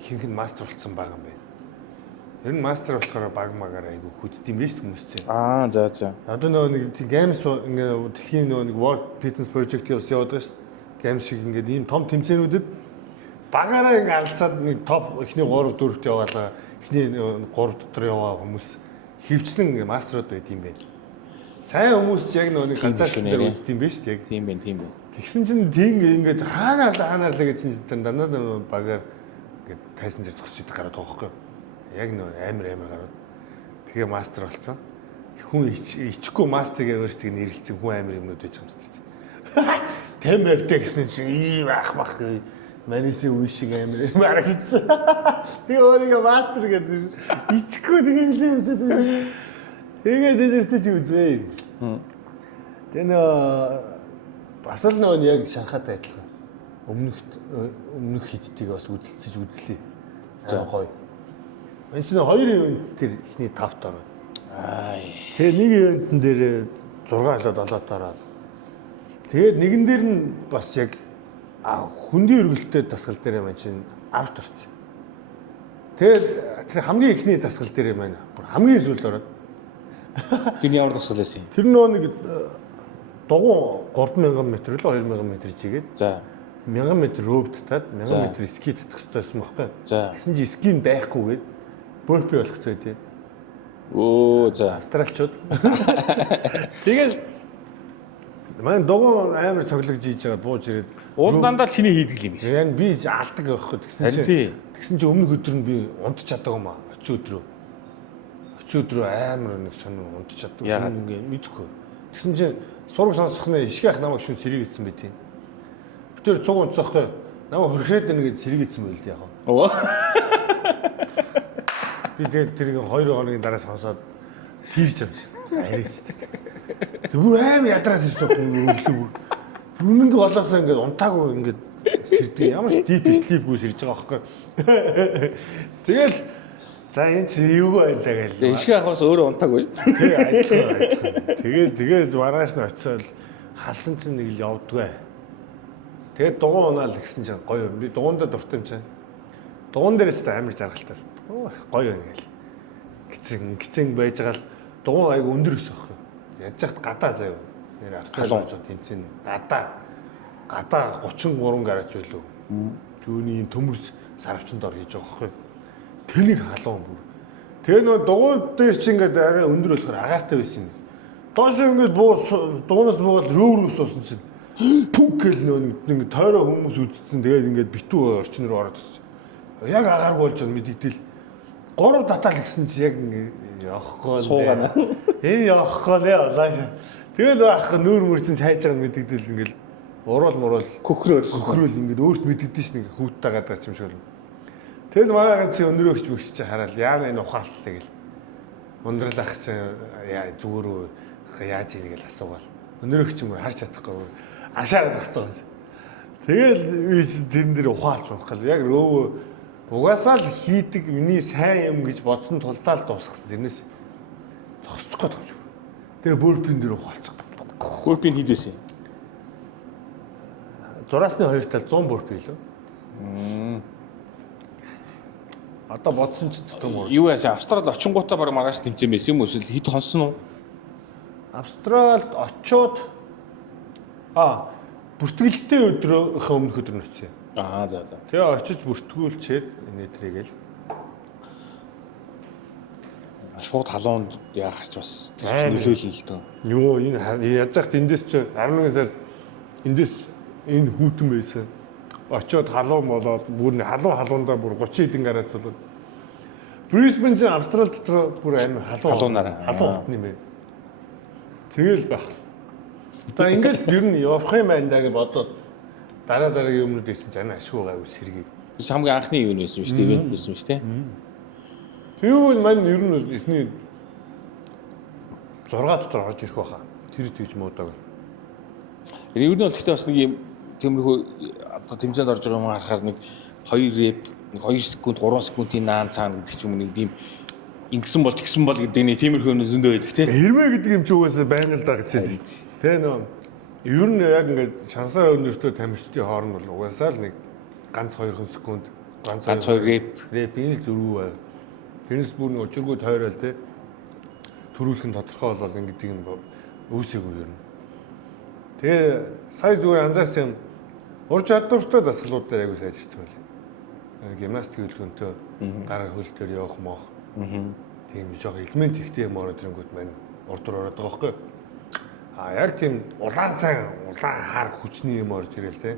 ихэнх нь мастер болсон байгаа юм байна. Ер нь мастер болохоор баг магаар айгу хүдд юм биш хүмүүс чинь. За. Одоо нөгөө нэг Games ингээ дэлхийн нөгөө нэг World Fitness Project-ийг явуулдаг шүү. Games шиг ингээд ийм том тэмцээнүүдэд багаараа ингээ алцаад нэг топ эхний 3-4-т яваалаа. Эхний 3 дотор яваа хүмүүс хөвчлэн ингээ мастерууд байд юм байна. Сайн хүмүүс ч яг нөгөө нэг ганцаарчлан дээр үзд юм биш үү? Яг тийм байна. Тэгсэн чинь тийм ингээд хаанаар л гэсэн чинь дандаа нөгөө багаар ингээд тайсан дээр зогсож гараад байгаа байхгүй. Яг нөгөө амар гараад. Тэгээ мастер болсон. Хүн ичгүй мастергээ өөрсдийг нэрлэлцэн хүн амар юмнууд байж байгаа юм шүү дээ. Тэм байвтай гэсэн чинь ийм ах бах Маниси үе шиг амар юм аргац. Тэгээ өөрийгөө мастер гэдэг ичгүй тэгээ хэлээ гэж байна. Тэгээд эдэртэ ч үзээ. Тэн бас л нөө яг Шанхайтай адилхан. Өмнөх хидтийг бас үзэлцэж үзлээ. За гоё. Энд чинь 2 ивент тэр ихний 5 ороод. Тэгээ нэг ивентэн дээр 6 болоод 7 ороод. Тэгээд нэгэн дээр нь бас яг хүндийн өргөлтөд дасгал дээр маань чинь авт орсон. Тэгээд тэр хамгийн ихний дасгал дээр маань хамгийн сүүлд ороод. Тэр ямар дасгал байсан юм? Тэр нөө нэг дугуй 3000 м л 2000 м чигээд. За 1000 м рөвд татаад 1000 м ски татах хэрэгтэйсэн байхгүй. За тэгсэн чи ски нь байхгүйгээд бөрпи болгоцоо тий. За австралчууд. Тэгээд маань дугуй амар цоглогж хийж байгаа бууж ирээд уул дандаа чиний хийдэг юм биш. Яг би алдаг байхгүй тэгсэн чи өмнөх өдөр нь би унтж чаддаг юм аа. Өцөө өдрөө амар нэг сонир унтж чаддаг юм ингээ мэдхгүй. Тэгсэн чи сураг сонсохны ишгэх намайг шүн сэрэг идсэн байт юм. Тэр цуг унцахгүй намайг хөрхрээд байна гэж сэрэг идсэн байл яг. Би тэгээд тэрийг 2 хоногийн дараа сонсоод тийрч авчих. Харигчдаг. Тэг бүр аим ядраас ирсэн өглөө. Үнэндээ голоосоо ингээд унтаагүй ингээд сэрдэг. Ямар ч deep sleep-гүй сэрж байгаа байхгүй. Тэгэл за энэ чи эвгүй байна гээл. Ишгэ ахаас өөрөө унтаагүй. Тэгээд маргааш нь очиод халсан чинь нэг л явдгаа. Тэгээд дугуй унаал гэсэн чинь гоё. Би дугуйндаа дуртай юм чинь. дугуун дээрээс амар жаргалтаас гоё байна гээл. Гицэн байж байгаа л дугуун айгу өндөр өсөх байхгүй. Яаж яхад гадаа заяа. Нэр арцалж тэмцэн гадаа 33 гараж байлуу. Түүний төмөрс сарвчин дор хийж байгаа байхгүй. Тэнийг халуун бүр. Тэгээ нөө дугуун дээр чи ингээд арай өндөр болохоор агаартай байсан юм. Доош ингээд дугуунаас буугаад рөв суусан чинь пүнк гэл нөө ингээд тойроо хүмүүс үлдсэн. Тэгээд ингээд битүү орчин руу ороод ирсэн. Яг агааргүй болж байгаа мэдэгдэл 3 татал гисэн чи яг ингээд явахгүй суугаана. Энэ явахгүй нэ улааш. Тэгэл ах нүүр мөрцөн сайж байгаа мэдэгдэл ингээд уруул хөхрөөл ингээд өөрт мэдэгдэж ш нэг хүүттэй гадаг юм шиг л. Тэгэл манайгаа чи өнөрөөгч мөгч чи хараад яана энэ ухаалттай гэл. Ундрал ах чи яа зүгээр яаж ийг л асуугаал. Өнөрөөгч юм харж чадахгүй. Ашаа зогсцоо гэж. Тэгэл би тэрэн дээр ухаалж унахал яг рөө угаасаа л хийдэг миний сайн юм гэж бодсон тулдаа л дуусгасан. Тэрнээс зогсчих гээд байгаа юм. Тэгээ бөрпин дээр ухаалчих. Бөрпин хийдээсэн. 6-ны 2 тал 100 бөрпин лөө. Одоо бодсон ч том. Юу яасан Австралид очингуудаа баг маргааш тэмцээн байсан юм уу? Эсвэл хэд хонсон уу? Австралид очиод бүртгэлтэй өдрийнхөө өмнөх өдөр нь очив. За. Тэгээ очиж бүртгүүлчээд нэтрэгээл. Шууд халуунд яах гэж бас нөлөөлнө л дөө. Юу энэ яаж яхад эндээс чи 11 сар эндээс энэ хүүтэн байсан. Очиод халуун болоод бүр халуундаа бүр 30 хэдэн гараад болоод Brisbane чинь Австрали дотор бүр амар халуун хотны юм бэ. Тэгэл байх. Одоо ингээд ер нь явах юм байна даа гэж бодоод дараагийн юмнууд ийсэн ч ана ашгүй гайгүй сэргийг. Биш хамгийн анхны юу нээсэн шүү дээ. Ивент нээсэн шүү дээ. Юу мань ер нь эхний 6 дотор орж ирэх байхаа. Тэр тэгж муудаг. Ер нь бол гэхдээ бас нэг юм тиймэрхүү одоо тэмцээнд орж байгаа юм харахаар нэг 2 реп, нэг 2 секунд, 3 секундын наан цаана гэдэг ч юм уу нэг тийм ингэсэн бол тэгсэн бол гэдэг нэг тиймэрхүү юм зөндөө байдаг тийм. Хэрвээ гэдэг юм чи угаасаа байна л да гэж байна. Тэ нөө ер нь яг ингээд шансаа өнөртөө тамирчдын хооронд бол угаасаа л нэг ганц 2 секунд, ганц 2 реп энэ л зөрүү байв. Тэрнээс бүр нэг өчиргөө тойрол тэ төрүүлэх нь тодорхой болол ингэдэг юм үүсээгүй ер нь. Тэгээ сая зүгээр анзаарсан юм ур чадвартай дасгалууд дээр аягүй сайжирч байл. Гимнастик хөдөлгөөнтэй гар хөл дээр явах моох. Тийм жоох элемент ихтэй юм ороод ирэнгүүт маань урд ороод байгаа байхгүй. Яг тийм улаан хар хүчний юм орж ирэл те.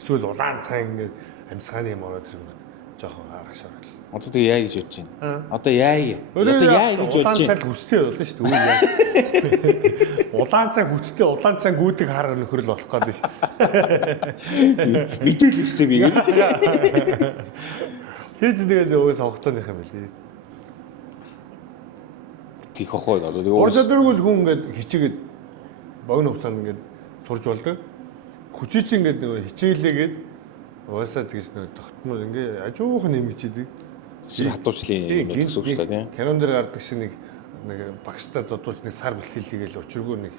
Эсвэл улаан цайн ингээд амьсгааны юм ороод ирэнгүүт жоохон харах шаардлага. Одоо тэгээ яа гэж бодож байна? Одоо яа гэж бодож байна? Улаан цай хүчтэй болно шүү дээ. Үгүй яа. Улаан цай хүчтэй улаан цай гүйдэг хар нөхрөл болох гэдэг шүү. Мэдээлэл өстэй би гээд. Тэр тэгээд өөс хугацааных юм билий. Тих охоо одоо тэгээ ур чадваргүй хүн ингээд хичээгээд богино хугацаанд ингээд сурж болдог. Хүчий чинь ингээд нөгөө хичээлээгээд уусаа тэгж нөгөө тогтмол ингээд ажуухан нэмчихдэг. Хатуучлын юм гэсэн үг шүү дээ тийм. Кинон дээр гардаг шиг нэг багштай зодуулж нэг сар бэлтгэлийгээл өчргөө нэг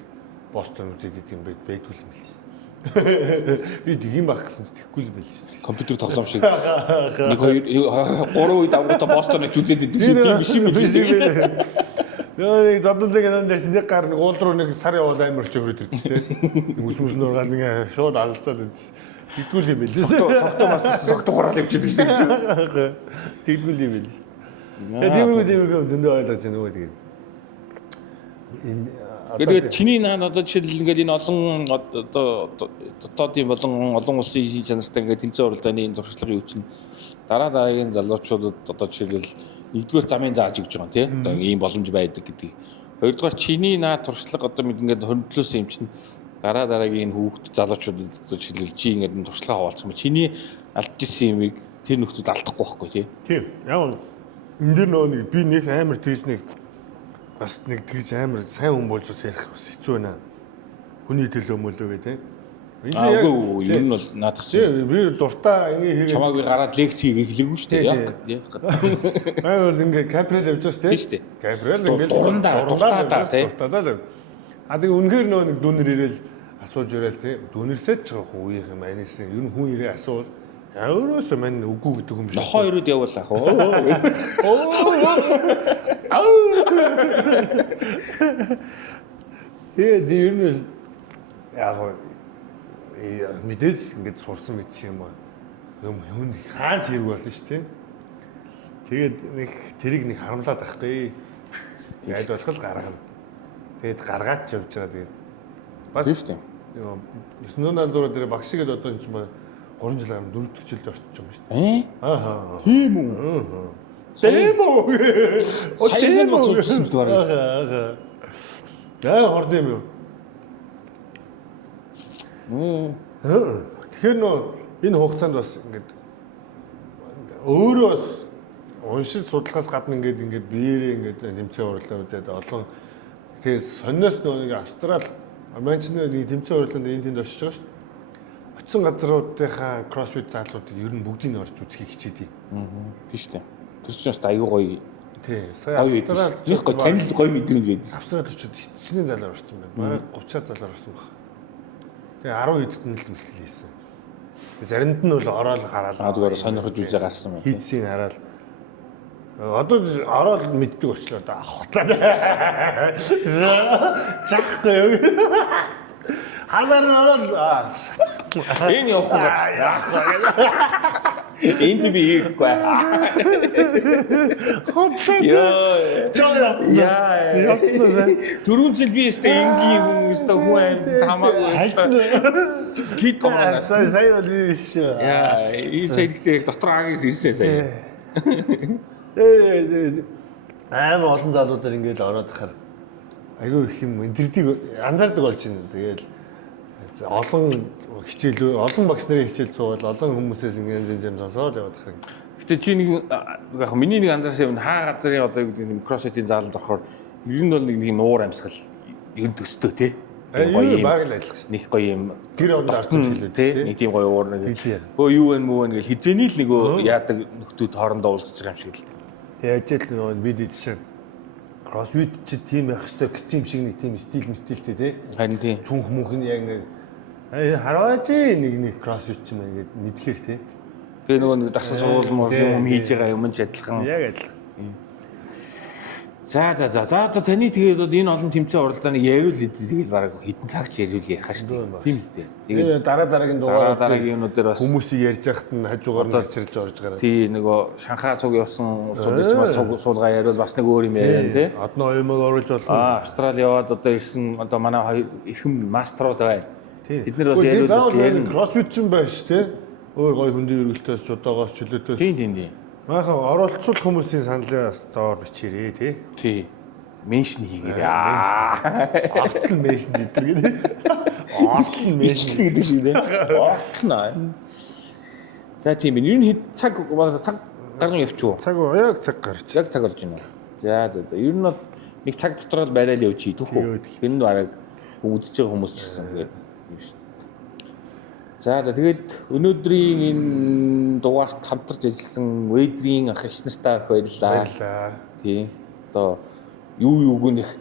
бостон үзээд идэм байдгүй юм билээ. Би тийм байх гэсэн ч тэггүй л байл шүү дээ. Компьютер тоглоом шиг 1 2 3 үед авгуудаа бостон үзээд идэв шиг тийм биш юм билээ. Нэг зодуулдаг кинон дээр нэг гар нэг уул руу нэг сар явал амар ч өрөөд ирдэг тийм. Үс нуургаал нэг шууд алцаад идэв. Тэгдгүй юм билээ. Согтуу хураал явчихдаг шүү дээ. Тэгдгүй юм билээ. Тэгээд зөндөө ойлгож байна уу тэгээд. Тэгээд чиний наад одоо жишээл ингээд энэ олон дотоодын болон олон улсын чанартай ингээд тэмцээн уралдааны туршлагын юу чинь дараагийн залуучуудад одоо жишээлбэл нэгдүгээр замын зааж өгч байгаа тийм. Одоо ийм боломж байдаг гэдэг. Хоёрдугаар чиний наад туршлага одоо ингээд 27 юм чинь дараагийн хүүхд залуучуудад одоо жишээлбэл чи ингээд туршлага хаваалцсан юм. Чиний алдчихсан юмыг тэр нөхдүүд алдахгүй байхгүй тийм. Тийм. Яг энэ дэр нэг би нэг амар тийж нэг бас нэг тэгж амар сайн хүн болж бас ярих бас хэцүү байна. Хүний төлөө мөлөө гэдэг. Үгүй ер нь бол наадах чинь. Би дуртай ингэ хийгээд чамааг би гараад лекц хийгээгүй шүү дээ. Яг. Аа ингэ Габриэл явж байгаа шүү дээ. Габриэл ингэ дуртаа тий. Тэгээ үнэхээр нэг дүүнэр ирээл асууж ирээл тий. Дүүнэрсэж байгаа үеийнх юм анис ер нь хүн ирээ асуул Өөрөөсөө мань үгүй гэдэг юм шиг. Нохоо өрөөд явуулаа хөө. Тэгээд ер нь яг мэдээж ингэж сурсан мэдсэн юм аа. Юм хаан ч хэрэг болно шүү дээ. Тэгээд нэг тэрийг нэг харамлаад байхгүй. Аль болох гаргана. Тэгээд гаргаад ч явж байгаа тэгээд бас Тийм шүү дээ. 900 зураг дээр багш ихэд одоо энэ ч юм 3 жил гарсан 4 жилд орчиж байгаа шүү дээ. Аа. Тийм үү? Тийм үү? Саяхан бас уулзсан шүү дээ. Яа хорд юм юу? Тэгэхээр энэ хугацаанд бас ингээд өөрөө бас уншил судлахаас гадна ингээд биеэрээ ингээд тэмцээн уралдаа үзээд олон тэгээд сонноос нэг австрал Манчны нэг тэмцээн уралдаанд энэ тэнд очиж байгаа шүү дээ. Очсон газруудынхаа кроссфит залуудыг ер нь бүгдийг нь орж үзхийг хичээдэг. Тийм шүү дээ. Тэр чинь бас аюу гоё. Тий. Сая Австрал их гоё танил гоё мэдрэмж байдаг. Австрал очиод хичнээн залаар орсон байна. Бараг 30-аад залаар орсон баг. Тэгээ 10 хэдэн л бэлтгэл хийсэн. Заримд нь бол ороод хараад Зүгээр сонирхож үзээ гарсан байна. хийцийг хараад одоо ороод мэддэг болчлоо да авахтаа. Жахгүй юу? Ханаар нь ороод Энэ явах уу? Энд би хийхгүй. Яа. Дөрвөн жил би өстэй энгийн хүн өстэй хүн аим тамаагүй. Кит томоо. Сая лиш. Яа, энэ саяхтай дотор агаас ирсэн сая. Аим олон залуудаар ингээд ороод ахаар айгүй их юм интердийг анзаардаг болж байна. Тэгээл олон хичээл олон багш нарын хичээл суувал олон хүмүүсээс ингээд юм сонсоод яваад ахаар. Гэтэ чи нэг яг миний нэг анзаарсан юм хаа газрын одоо юу гэдэг юм кроссфитийн заалд орохоор ер нь бол нэг юм уур амьсгал ер нь төстөө тий. Гоё юм баг л адилхан. Нэг гоё юм гэр орнд арсан шилээ тий. Нэг тийм гоё уур нэг. Өө юу вэ мүү вэ гэл хизээний л нэг яадаг нөхдүүд хоорондоо уулзж байгаа юм шиг л. Яаж л нөгөө бид чинь кроссфит чи тийм байх хэвээр гэсэн юм шиг нэг тийм стилтэй тий. Харин тийм. Цүнх мөнх нь яг нэг хараач нэг кроссфит ч юм ингээд мэдхээр тий. Тэгээ нөгөө нэг дасгал суулмаар юм хийж байгаа юм ч адилхан. Яг адилхан. За одоо таны тэгээд одоо энэ олон тэмцээн уралдааны яриул тэгэл баг хэдэн цагч яриул яхаа шүү дээ. Тийм үстэй. Тэгээд дараагийн дараагийн юмнуудаар бас хүмүүсийг ярьж байхад нь хажуугаар нь очирж орж гараад. Тий нөгөө Шанхай цуг явсан улсуудч бас суулгаа яриул бас нэг өөр юм яриа тий. Одно оюумыг оруулж болно. Австрали яваад одоо ирсэн одоо манай хоёр ихэм маструуд байна. Бид нэр бас яриул яриул ярина. Кроссфит ч юм байна шүү дээ. Өөр гоё хүндийн өргөлтөөс шудаагаас чөлөөтөөс. Тийм. Маахан оролцуулах хүмүүсийн саналаас доор бичээрэй тий. Тий. Меншн хийгээрээ. Ортл меншн гэдэг тийм. Ортл меншн гэдэг шиг тийм. Ортл. За тийм ээ. Ер нь цаг гарган явчих уу? Яг цаг гарч. Яг цаг болж байна. За. Ер нь бол нэг цаг дотор л барайл явчих түүх. Энэ нь бараг үзэж байгаа хүмүүс ч гэсэн тэгээд юм шүү дээ. За тэгээд өнөөдрийн энэ дугаарт хамтарч ажилласан Вэйдрийн ах иш нартай баярлалаа. Тийм. Одоо юуг нэх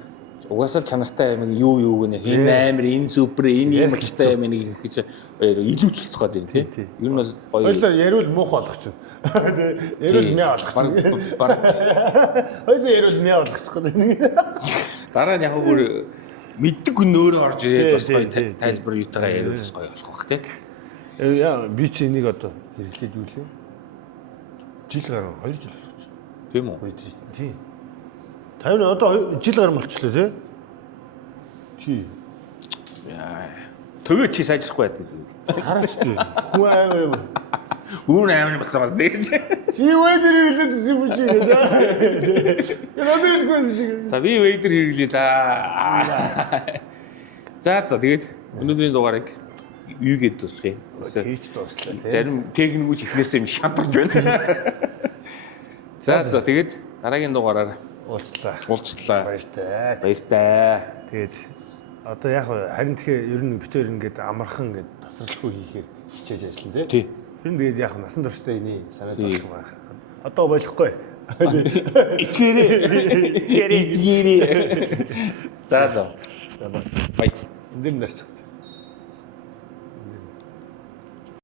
угаасаа чанартай юм юу гэнэ энэ амир энэ супер энэ юм чтай юм нэг гэж илүүцүүлэх гээд байна тийм. Ер нь бас гоё. Хоёлаа яриул муухай болгох чинь. Яриул мэ болгох чинь. Хоёлаа яриул мэ болгох чинь. Дараа нь яг бүр мэддэг хүн өөрөө орж ирээд бас гоё тайлбар юутайгаа яриул бас гоё болох бах тийм. Яа би чи энийг одоо хэрэглээд юу лээ? Жил гарсан 2 жил болчихсон. Тийм үү? Тийм. 50 одоо жил гарсан болчихлоо тий. Тий. Яа. Тэгээ чи сайжрахгүй байдаг. Хараач тий. Хүн аавар. Үүн аавар болсон бас тийм. Чи вэдэр хэрэглээд үзсэн юм чи гэдэг. Яа бэлгүйс шиг. За би вэдэр хэрэглэе да. За тэгээд өнөөдрийн дугаарыг юу гээд дуусгая. Хийж дууслаа тий. Зарим техникүүч ихнээсээ юм шантарч байна. За тэгээд дараагийн дугаараар уулзлаа. Баяртай. Тэгээд одоо яг харин тэгэхээр ер нь битээр ингээд амархан ингээд тасралтгүй хийхээр хичээж ажиллана тий. Тэр нь тэгээд яг насан туршдаа энийг санаа зовлох байх. Одоо болохгүй. Итгээрээ. За. Бай. Энд дэр нас.